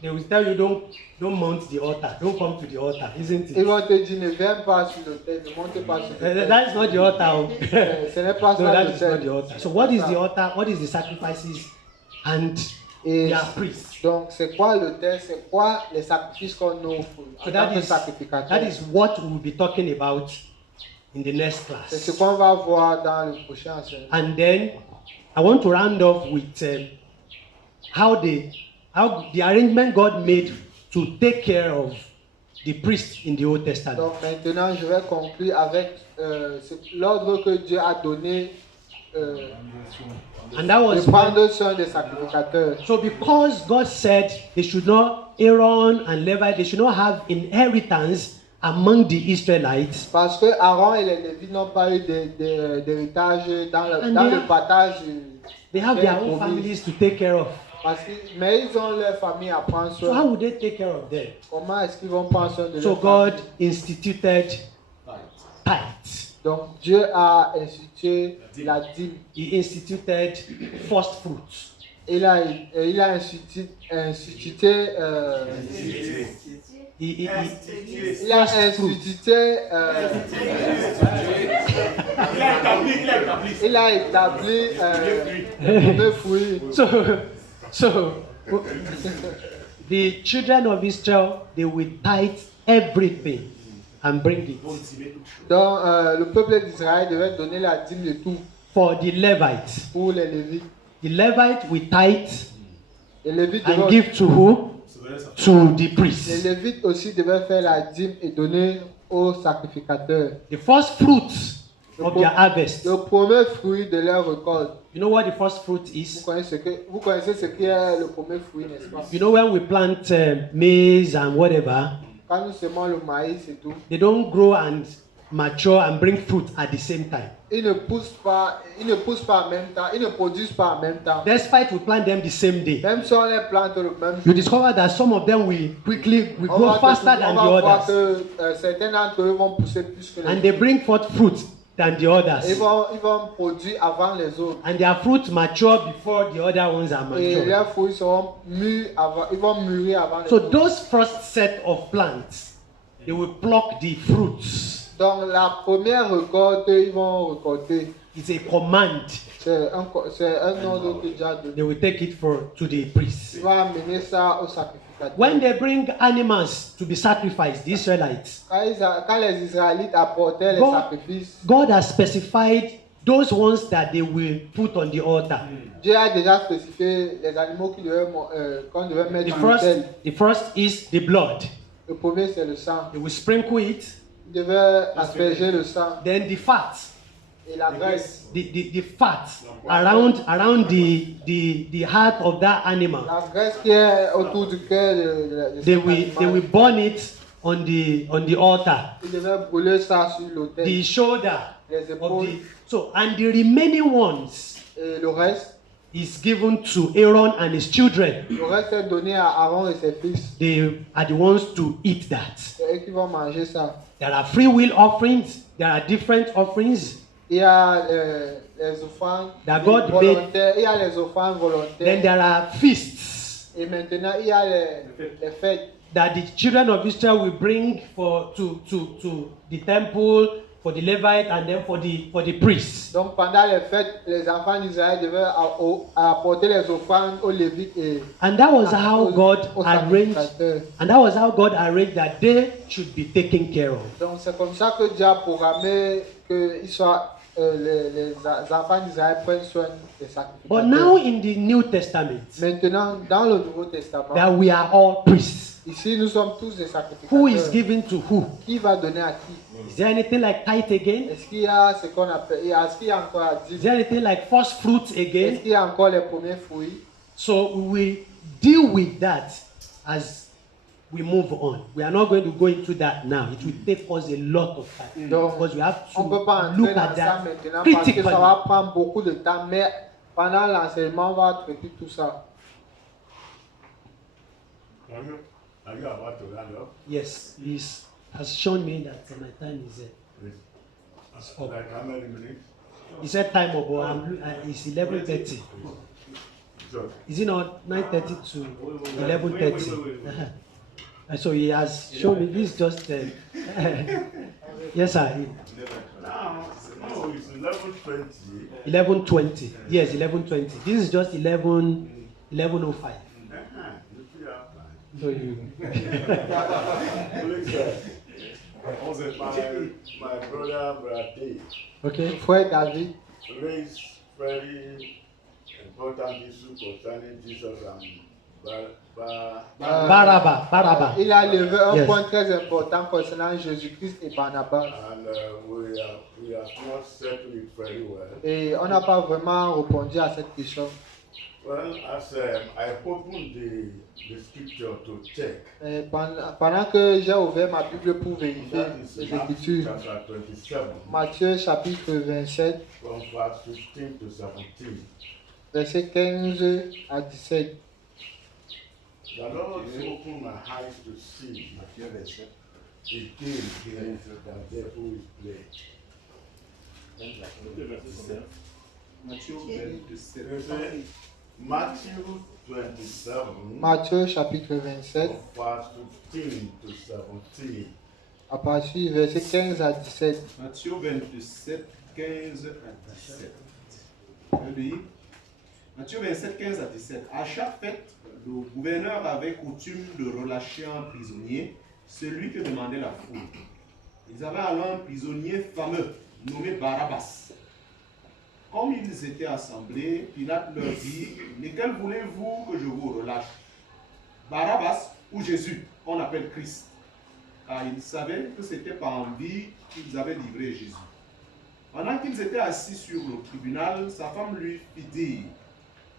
They will tell you don't mount the altar, don't come to the altar, isn't Ils it? vont te dire ne viens pas sur l'autel, ne monte pas sur l'autel. That is not the altar. Ce n'est pas No, ça that is not the l'autel. altar. So what is the altar? What is the sacrifices? And Et they are priests. donc c'est quoi l'autel? C'est quoi les sacrifices qu'on offre So en tant que that sacrificateur? is what we will be talking about in the next C'est ce class. qu'on va voir dans le prochain enseignement. And then I want to round off with how the arrangement God made to take care of the priests in the Old Testament. Donc maintenant, je vais conclure avec l'ordre que Dieu a donné And that de was prendre soin des sacrificateurs. so because God said they should not, Aaron and Levi, they should not have inheritance among the Israelites. Parce que Aaron et les Lévites n'ont pas eu d'héritage dans And le they partage. They have their own families to take care of. Mais ils ont leur famille à prendre So how soin. would they take care of them? Comment est-ce qu'ils vont prendre soin de So leur God famille? instituted tithes. Donc Dieu a institué la dîme. He instituted first fruits. Il a institué Il a institué il a établi le fruit. So the children of Israel, they will tithe everything and bring it. Donc le peuple d'Israël devait donner la dîme de tout. For the Levites, pour les Lévites. The Levites will tithe Les Lévites and devaient- give to who? To the priests. Les Lévites aussi devaient faire la dîme et donner aux sacrificateurs. The first fruits of their harvest. Le premier fruit de leur récolte. You know what the first fruit is? Vous connaissez ce qui est le premier fruit, n'est-ce pas? You know when we plant maize and whatever, Quand nous semons le maïs et tout, they don't grow and mature and bring fruit at the same time. Ils ne poussent pas en même temps, ils ne produisent pas en même temps. Despite we plant them the same day, Même si on les plante le même jour, you discover that some of them will grow faster than the on va voir others, que certains d'entre eux vont pousser plus que les and autres. they bring forth fruit than the others. Ils vont produire avant les autres. And their fruits mature before the other ones are Et mature. leurs fruits seront mûrs avant, ils vont mûrir avant les So autres. those first set of plants, they will pluck the fruits. Donc la première récolte, ils vont récolter. It's a command. C'est un ordre que Dieu a donné. They will take it to the priest. Ils vont amener ça au sacrificateur. When they bring animals to be sacrificed, the Israelites, Quand les Israélites apportaient les sacrifices, God has specified those ones that they will put on the altar. Dieu a déjà spécifié les animaux qu'on devait mettre sur l'autel. The first is the blood. Le premier c'est le sang. They will sprinkle it. Ils devaient asperger le sang. Then the fat. Et la graisse. The fat around the heart of that animal. La graisse qui est autour du cœur de They will burn it on the altar. Ils devaient brûler ça sur l'autel. The shoulder. Les épaules. And the remaining ones. Et le reste is given to Aaron and his children. Le reste est donné à Aaron et ses fils. They are the ones to eat that. C'est eux qui vont manger ça. There are free will offerings. There are different offerings. Il y a les offrandes volontaires. Il y a les offrandes volontaires. Then there are feasts. Et maintenant il y a les fêtes. That the children of Israel will bring to the temple, for the Levite, and then for the priests. Donc pendant les fêtes, les enfants d'Israël devaient apporter les offrandes aux Lévites et and that was how God arranged. And that was how God arranged that they should be taken care of. Donc c'est comme ça que Dieu a programmé que les enfants d'Israël prennent soin des sacrificateurs. But now in the New Testament, maintenant dans le Nouveau Testament, that we are all priests. Ici nous sommes tous des sacrificateurs. Who is given to who? Qui va donner à qui? Is there anything like tithe again? Est-ce qu'il y a ce qu'on appelle, est-ce qu'il y a encore à dire? Is there anything like first fruits again? Est-ce qu'il y a encore les premiers fruits? So we will deal with that as we move on. We are not going to go into that now. It will take us a lot of time. Because we have to look at that parce que ça va prendre beaucoup de temps, mais pendant l'enseignement, on va traiter tout ça. Are you about to round up? Yes, he has shown me that my time is up. Like how many minutes? He said time up, but it's 11:30. Is it not 9:30 to 11:30? So he has shown me this just. Yes, sir. No, it's 11:20. 11:20. Yes, 11:20. This is just 11:05. So you. my brother Brady. Okay, frère David. Raised very important issue concerning Jesus and Baraba. Il a levé un point très important concernant Jésus-Christ et Barnabas. And we have not settled it very well. Et on n'a pas vraiment répondu à cette question. Well, as I opened the scripture to check. Pendant que j'ai ouvert ma Bible pour vérifier les Écritures, Matthieu chapitre 27, from verse 15 to 17. Verset 15 à 17. The Lord opened my eyes to see again that devil is playing. Matthew 27. Matthieu chapitre 27. Verse 15 to 17. À partir du verset 15 à 17. Matthieu 27, 15 à 17. Je lis. Matthieu 27, 15 à 17. À chaque fête, le gouverneur avait coutume de relâcher un prisonnier, celui que demandait la foule. Ils avaient alors un prisonnier fameux, nommé Barabbas. Comme ils étaient assemblés, Pilate leur dit, lequel voulez-vous que je vous relâche? Barabbas ou Jésus, qu'on appelle Christ? Car ils savaient que c'était par envie qu'ils avaient livré Jésus. Pendant qu'ils étaient assis sur le tribunal, sa femme lui fit dire,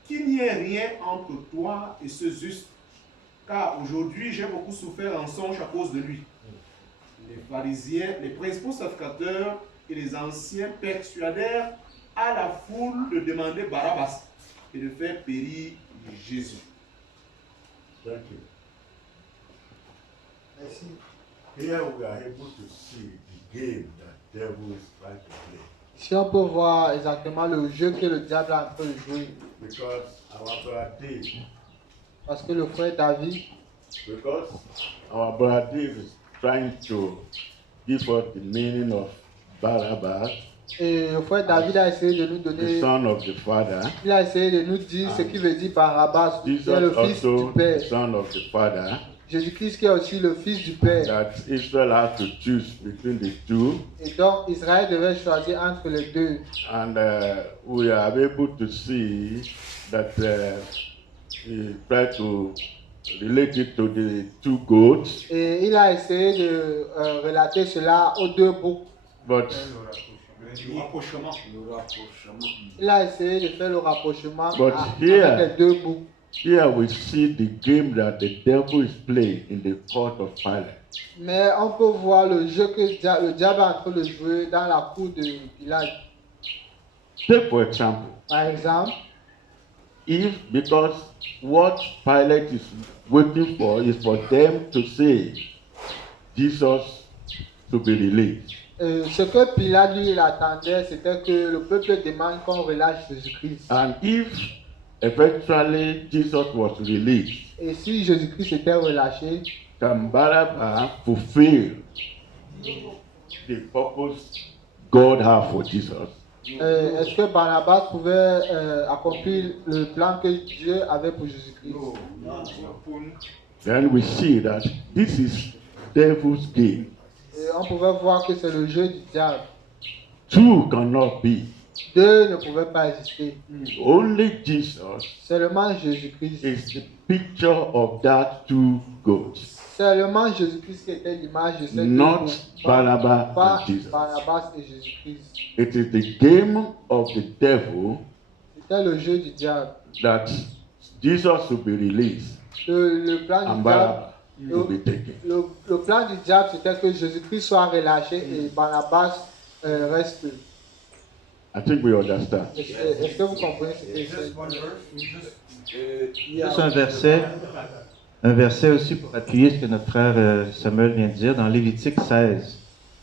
qu'il n'y ait rien entre toi et ce juste, car aujourd'hui j'ai beaucoup souffert en songe à cause de lui. les pharisiens, les principaux sacrificateurs et les anciens persuadèrent à la foule de demander Barabbas et de faire périr Jésus. Thank you. Here we are able to see the game that devil is trying to play. Si on peut voir exactement le jeu que le diable est en train de jouer. Because our brother Dave, Parce que le frère David, because our brother Dave is trying to give us the meaning of Barabbas, et le frère David a essayé de nous the donner, son of the father, il a essayé de nous dire ce qui veut dire Barabbas, qui Jesus est le fils also du Père. the son of the father, Jésus-Christ qui est aussi le fils du Père. that Israel had to choose between the two. Et donc Israël devait choisir entre les deux. And we are able to see that he tried to relate it to the two goats. Et il a essayé de relater cela aux deux boucs. But Il a essayé de faire le rapprochement But avec here- les deux boucs. here we see the game that the devil is playing in the court of Pilate. Mais on peut voir le jeu que le diable est en train de jouer dans la cour de Pilate. Take for example, Par exemple, if because what Pilate is waiting for is for them to say Jesus to be released. ce que Pilate lui il attendait, c'était que le peuple demande qu'on relâche Jésus-Christ. And if eventually Jesus was released, Et si Jésus-Christ était relâché, can Barabbas fulfill the purpose God has for Jesus? est-ce que Barnabas pouvait accomplir le plan que Dieu avait pour Jésus-Christ? Then we see that this is devil's game. Et on pouvait voir que c'est le jeu du diable. Two cannot be. Deux ne pouvaient pas exister. Only Jesus Seulement Jésus-Christ. is the picture of that two goats. Seulement Jésus-Christ qui était l'image de ces deux Not boucs. Barabbas Pas and Jesus. Barnabas et Jésus-Christ. It is the game of the devil C'était le jeu du diable. that Jesus will be released Le plan and du diable. Barabbas will be taken. Le plan du diable, c'était que Jésus-Christ soit relâché et Barnabas reste. I think we understand. Est-ce que vous comprenez ce que c'est? Juste un verset aussi pour appuyer ce que notre frère Samuel vient de dire dans Lévitique 16,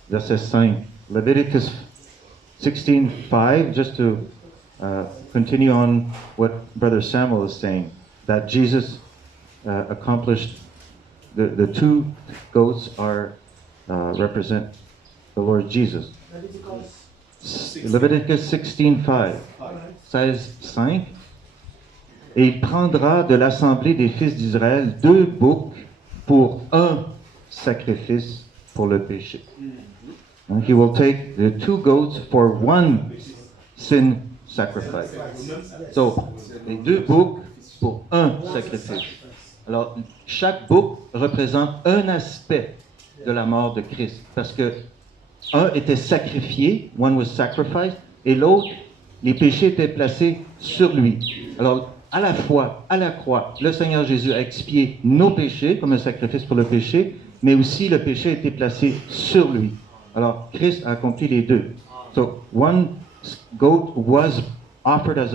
verset 5. Leviticus 16:5, just to continue on what Brother Samuel is saying, that Jesus accomplished, the two goats represent the Lord Jesus. Leviticus 16:5, 16:5. Et il prendra de l'assemblée des fils d'Israël 2 boucs pour un sacrifice pour le péché. And he will take the 2 goats for one sin sacrifice. So, les 2 boucs pour un sacrifice. Alors, chaque bouc représente un aspect de la mort de Christ. Parce que un était sacrifié, one was sacrificed, et l'autre, les péchés étaient placés sur lui. Alors, à la fois, à la croix, le Seigneur Jésus a expié nos péchés comme un sacrifice pour le péché, mais aussi le péché a été placé sur lui. Alors, Christ a accompli les deux. So, one goat was offered as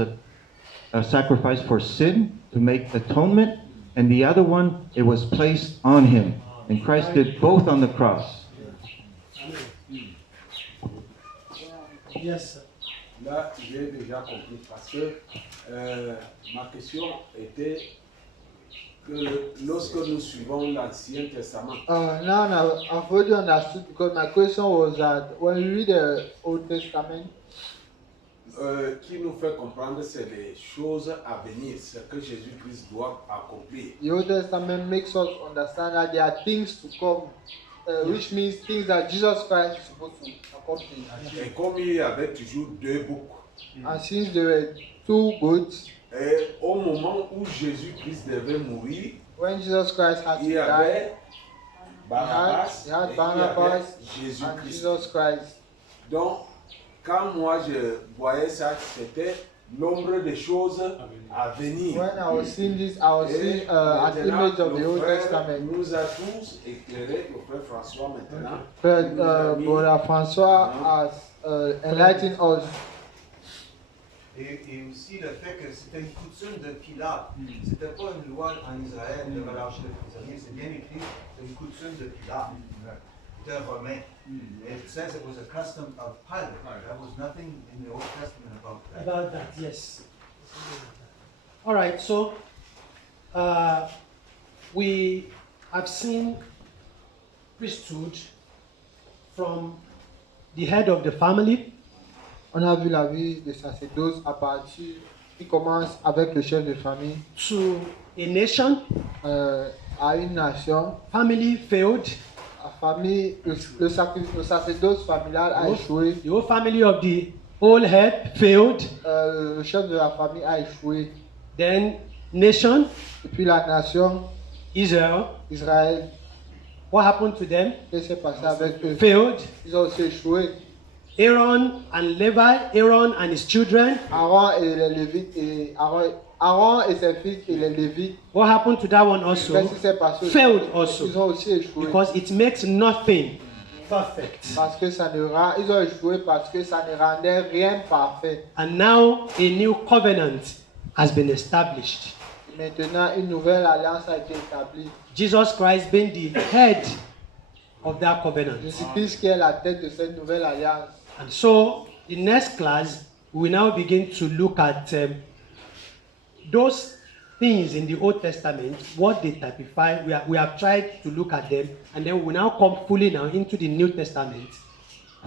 a sacrifice for sin, to make atonement, and the other one, it was placed on him. And Christ did both on the cross. Yes. Là, j'ai déjà compris parce que ma question était que lorsque nous suivons l'Ancien Testament, Now I've already understood because my question was that when we read the Old Testament, qui nous fait comprendre c'est les choses à venir, ce que Jésus-Christ doit accomplir. the Old Testament makes us understand that there are things to come, which means things that Jesus Christ is supposed to accomplish. Et comme il y avait toujours 2 boucs, And since there were 2 goats, et au moment où Jésus-Christ devait mourir, when Jesus Christ had to il y die, avait Barabbas he had et il y Barnabas avait and Jésus-Christ. Jesus Christ. Donc, quand moi je voyais ça, c'était nombre de choses à venir. When I was seeing this, I was seeing an image of the Old Testament. Nous a tous éclairé, le frère François maintenant. But Brother François has enlightened us. Et aussi le fait que c'était une coutume de Pilate. C'était pas une loi en Israël de relâcher les prisonniers, c'est bien écrit, c'est une coutume de Pilate. C'était un Romain. It says it was a custom of Pilate. There was nothing in the Old Testament about that. About that, yes. All right, so we have seen priesthood from the head of the family. On a vu la vie de sacerdoce à partir qui commence avec le chef de famille. To a nation. À une nation. Family failed. La famille, le sacerdoce familial a échoué. The whole family of the old head failed. Le chef de la famille a échoué. Then nation. Et puis la nation. Israël. What happened to them? Qu'est-ce qui s'est passé avec eux? Failed. Ils ont aussi échoué. Aaron and Levi, Aaron and his children. Aaron et les Lévites et Aaron et ses fils et les Lévites. What happened to that one also? Qu'est-ce qui s'est passé? Failed also. Ils ont aussi échoué. Because it makes nothing perfect. Parce que ils ont échoué parce que ça ne rendait rien parfait. And now a new covenant has been established. Maintenant, une nouvelle alliance a été établie. Jesus Christ being the head of that covenant. Jésus-Christ qui est la tête de cette nouvelle alliance. And so, in next class, we now begin to look at those things in the Old Testament, what they typify. We have tried to look at them, and then we now come fully now into the New Testament.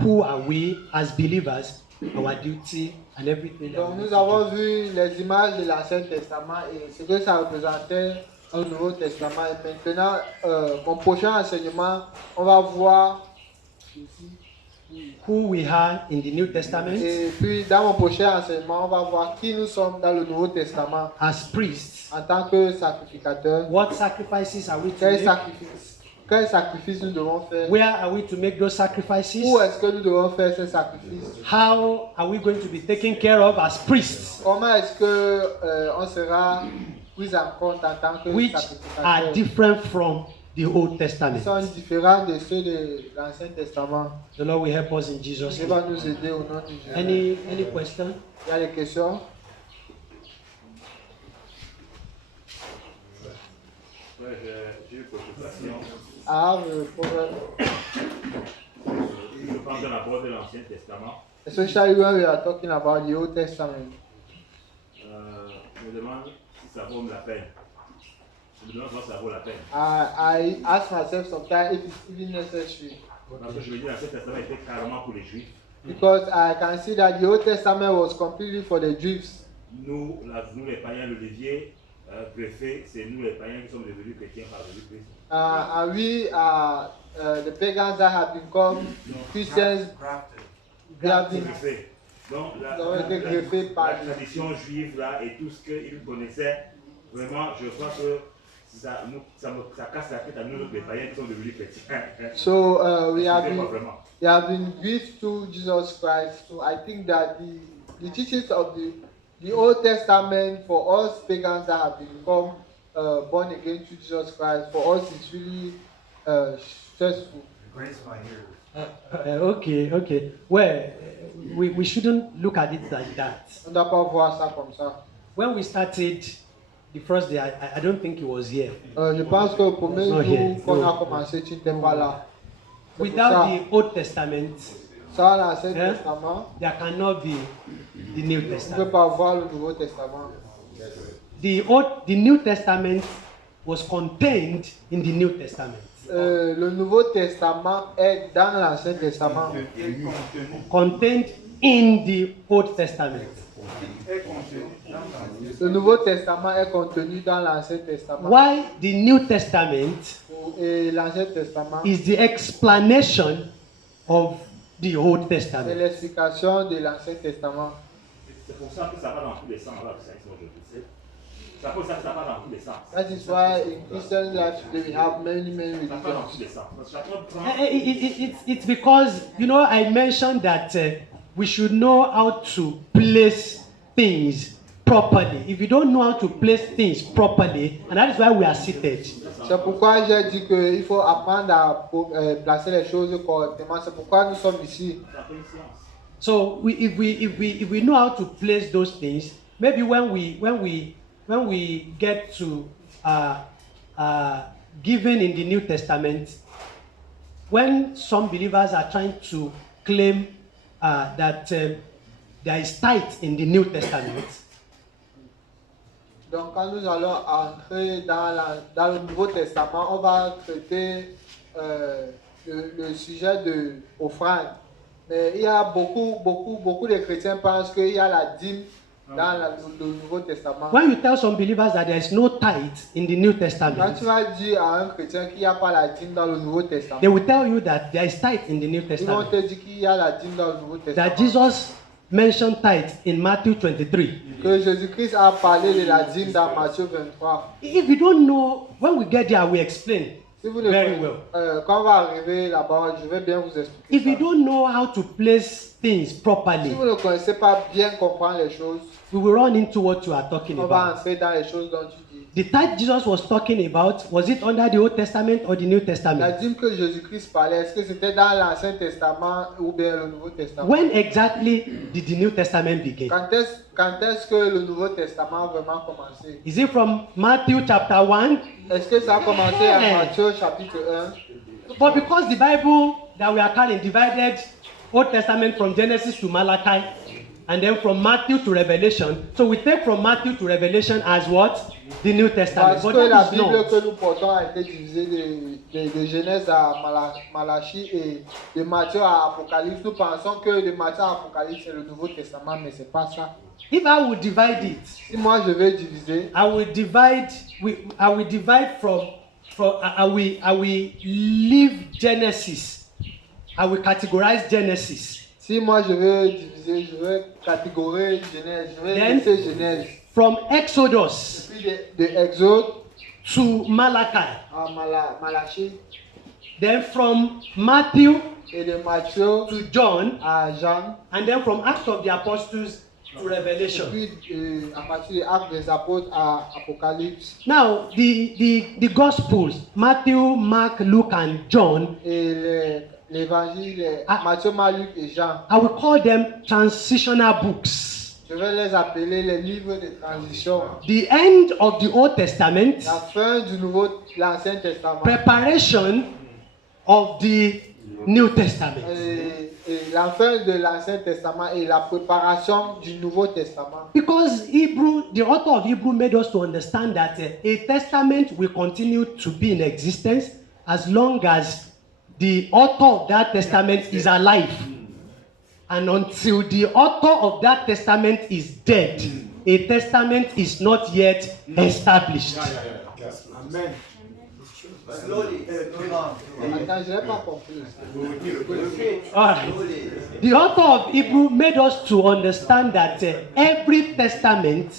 Who are we as believers? Our duty and everything. Donc nous avons vu les images de l'Ancien Testament et ce que ça représentait au Nouveau Testament. Et maintenant, mon prochain enseignement, on va voir who we are in the New Testament. Et puis dans mon prochain enseignement, on va voir qui nous sommes dans le Nouveau Testament. As priests. En tant que sacrificateurs. What sacrifices are we to make? Quels sacrifices nous devons faire? Where are we to make those sacrifices? Où est-ce que nous devons faire ces sacrifices? How are we going to be taken care of as priests? Comment est-ce que on sera pris en compte en tant que sacrificateurs? Are different from the Old Testament. Ils sont différents de ceux de l'Ancien Testament. The Lord will help us in Jesus' Dieu name. va nous aider au nom de Jésus. Any question? Il y a des questions? J'ai une préoccupation. Je pense d'abord de l'Ancien Testament. Especially when we are talking about the Old Testament. Je me demande si ça vaut la peine. Je me demande si ça vaut la peine. I ask myself sometimes if it's even necessary. Parce que je me dis l'Ancien Testament était carrément pour les Juifs. Because I can see that the Old Testament was completely for the Jews. Nous les païens, le levier greffé, c'est nous les païens qui sommes devenus chrétiens par Jésus-Christ. And we are the pagans that have become Christians. They have been Donc la tradition juive là et tout ce qu'ils connaissaient, vraiment, je crois que ça casse la tête à nous les païens qui sont devenus chrétiens. So we have been grieved to Jesus Christ. So I think that the teachings of the Old Testament for us pagans that have become born again to Jesus Christ, for us it's really stressful. Grace my ears. Okay. Well, we shouldn't look at it like that. On ne doit pas voir ça comme ça. When we started the first day, I don't think he was here. Je pense que le premier jour qu'on a commencé, tu n'étais pas là. Without the Old Testament, sans l'Ancien Testament, there cannot be the New on ne peut Testament. pas voir le Nouveau Testament. The New Testament was contained in the New Testament. Le Nouveau Testament est dans l'Ancien Testament. Contained in the Old Testament. Le Nouveau Testament est contenu dans l'Ancien Testament. Why the New Testament Et l'Ancien Testament is the explanation of the Old c'est Testament. l'explication de l'Ancien Testament. C'est pour ça que ça va dans tous les sens là, c'est ça pour ça que ça va dans tous les sens. That is why in Christian life today we have many Ça va dans religions. tous les sens. Parce que chacun prend It's because, I mentioned that we should know how to place things properly, if you don't know how to place things properly, and that is why we are seated. C'est pourquoi j'ai dit qu'il faut apprendre à placer les choses correctement. C'est pourquoi nous sommes ici. So if we know how to place those things, maybe when we get to giving in the New Testament, when some believers are trying to claim that there is tithe in the New Testament. Donc quand nous allons entrer dans le Nouveau Testament, on va traiter le sujet de offrande. Mais il y a beaucoup de chrétiens pensent qu'il y a la dîme dans le Nouveau Testament. When you tell some believers that there is no tithe in the New Testament, quand tu vas dire à un chrétien qu'il n'y a pas la dîme dans le Nouveau Testament, they will tell you that there is tithe in the New ils vont Testament. te dire qu'il y a la dîme dans le Nouveau Testament. That Jesus mentioned tithe in Matthew 23. Que Jésus-Christ a parlé de la dîme dans Matthieu 23. If you don't know, when we get there, we explain. Si vous ne very well. Quand on va arriver là-bas, je vais bien vous expliquer. If you don't know how to place things properly, si vous ne connaissez pas bien comprendre les choses, we will run into what you are talking on va about. entrer dans les choses dont tu dis. The tithe Jesus was talking about, was it under the Old Testament or the New La Testament? dîme que Jésus-Christ parlait, est-ce que c'était dans l'Ancien Testament ou bien le Nouveau Testament? When exactly did the New Testament begin? Quand est-ce que le Nouveau Testament a vraiment commencé? Is it from Matthew chapter 1? Est-ce que ça a commencé à Matthieu chapitre 1? But because the Bible that we are carrying divided Old Testament from Genesis to Malachi, and then from Matthew to Revelation, so we take from Matthew to Revelation as what? The New Testament. Parce But que la that is Bible not. que nous portons a été divisée de Genèse à Malachie et de Matthieu à Apocalypse. Nous pensons que de Matthieu à Apocalypse c'est le Nouveau Testament, mais c'est pas ça. If I would divide it, si moi je vais diviser, I will divide from I will leave Genesis. I will categorize Genesis. Si moi je vais diviser, je vais catégoriser Genèse, je vais Then, laisser Genèse. From Exodus de Exode to Malachi. À Malachie. Then from Matthew et de Matthieu to John. À Jean. And then from Acts of the Apostles to Revelation. Et puis à partir des Actes des Apôtres à Apocalypse. Now the Gospels, Matthew, Mark, Luke and John. Et l'évangile, Matthieu, Marc, Luc et Jean. I will call them transitional books. Je vais les appeler les livres de transition. The end of the Old Testament. La fin du l'Ancien Testament. Preparation of the New Testament. Et la fin de l'Ancien Testament et la préparation du Nouveau Testament. Because the author of Hebrew made us to understand that a testament will continue to be in existence as long as the author of that testament is alive. And until the author of that testament is dead, a testament is not yet established. Amen. Slowly. Attends, je n'ai pas compris. Alright. The author of Hebrew made us to understand that every testament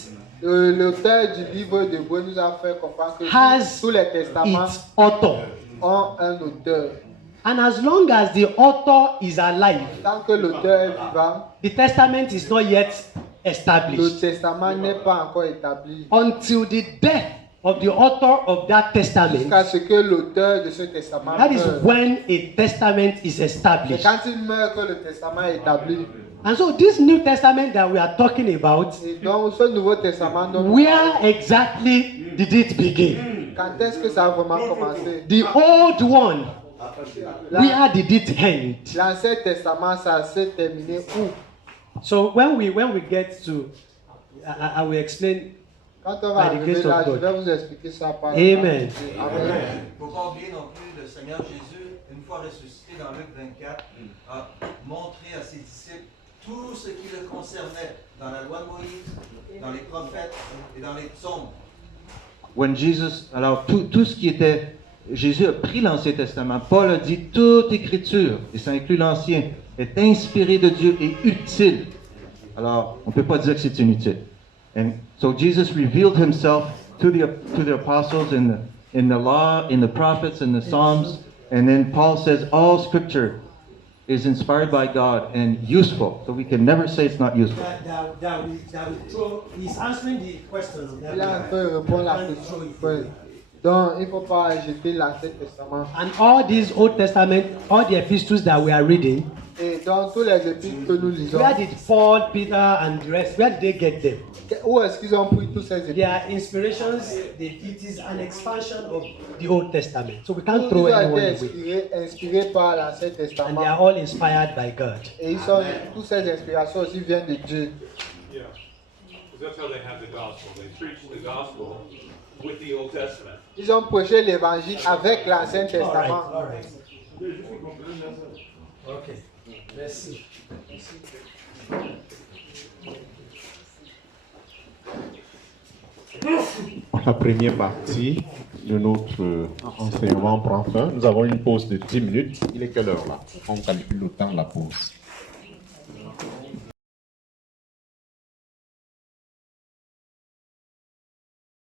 l'auteur du livre de Hébreux nous a fait comprendre que tous les testaments ont un auteur. And as long as the author is alive, tant que l'auteur est vivant, the testament is not yet established. Le testament n'est pas encore établi. Until the death of the author of that testament. Jusqu'à ce que l'auteur de ce testament That is meure. when a testament is established. C'est quand il meurt que le testament est établi. And so this New Testament that we are talking about, Et donc ce Nouveau Testament, where exactly did it begin? Quand est-ce que ça a vraiment commencé? The old one. Where did it end? L'Ancien Testament, ça s'est terminé où? So when we get to, I will explain. Quand on va by the arriver grace là, of je God. vais vous expliquer ça par Amen. Amen. Il ne faut pas oublier non plus le Seigneur Jésus, une fois ressuscité dans Luc 24, a montré à ses disciples tout ce qui le concernait dans la loi de Moïse, dans les prophètes et dans les psaumes. When Jesus, alors tout ce qui était, Jésus a pris l'Ancien Testament. Paul a dit toute écriture, et ça inclut l'Ancien, est inspirée de Dieu et utile. Alors, on ne peut pas dire que c'est inutile. And so Jesus revealed himself to the apostles in the law, in the prophets, in the Psalms, and then Paul says all scripture is inspired by God and useful. So we can never say it's not useful. He's answering the question. Il a un peu répondu à la question. Donc, il ne faut pas jeter l'Ancien Testament. And all these Old Testament, all the epistles that we are reading, Et dans tous les épîtres que nous lisons, where did Paul, Peter, and the rest, where did they get them? Où est-ce qu'ils ont pris tous ces épîtres? They are inspirations, it is an expansion of the Old Testament. So we can't Ils throw ont anyone été away. inspirés par l'Ancien And Testament. they are all inspired by God. Et ils sont, toutes ces inspirations aussi viennent de Dieu. Yeah. Because that's how they have the gospel. They preach the gospel with the Old Testament. Ils ont prêché l'évangile avec l'Ancien Testament. All right. Okay. Merci. La première partie de notre enseignement prend fin. Nous avons une pause de 10 minutes. Il est quelle heure là? On calcule le temps de la pause.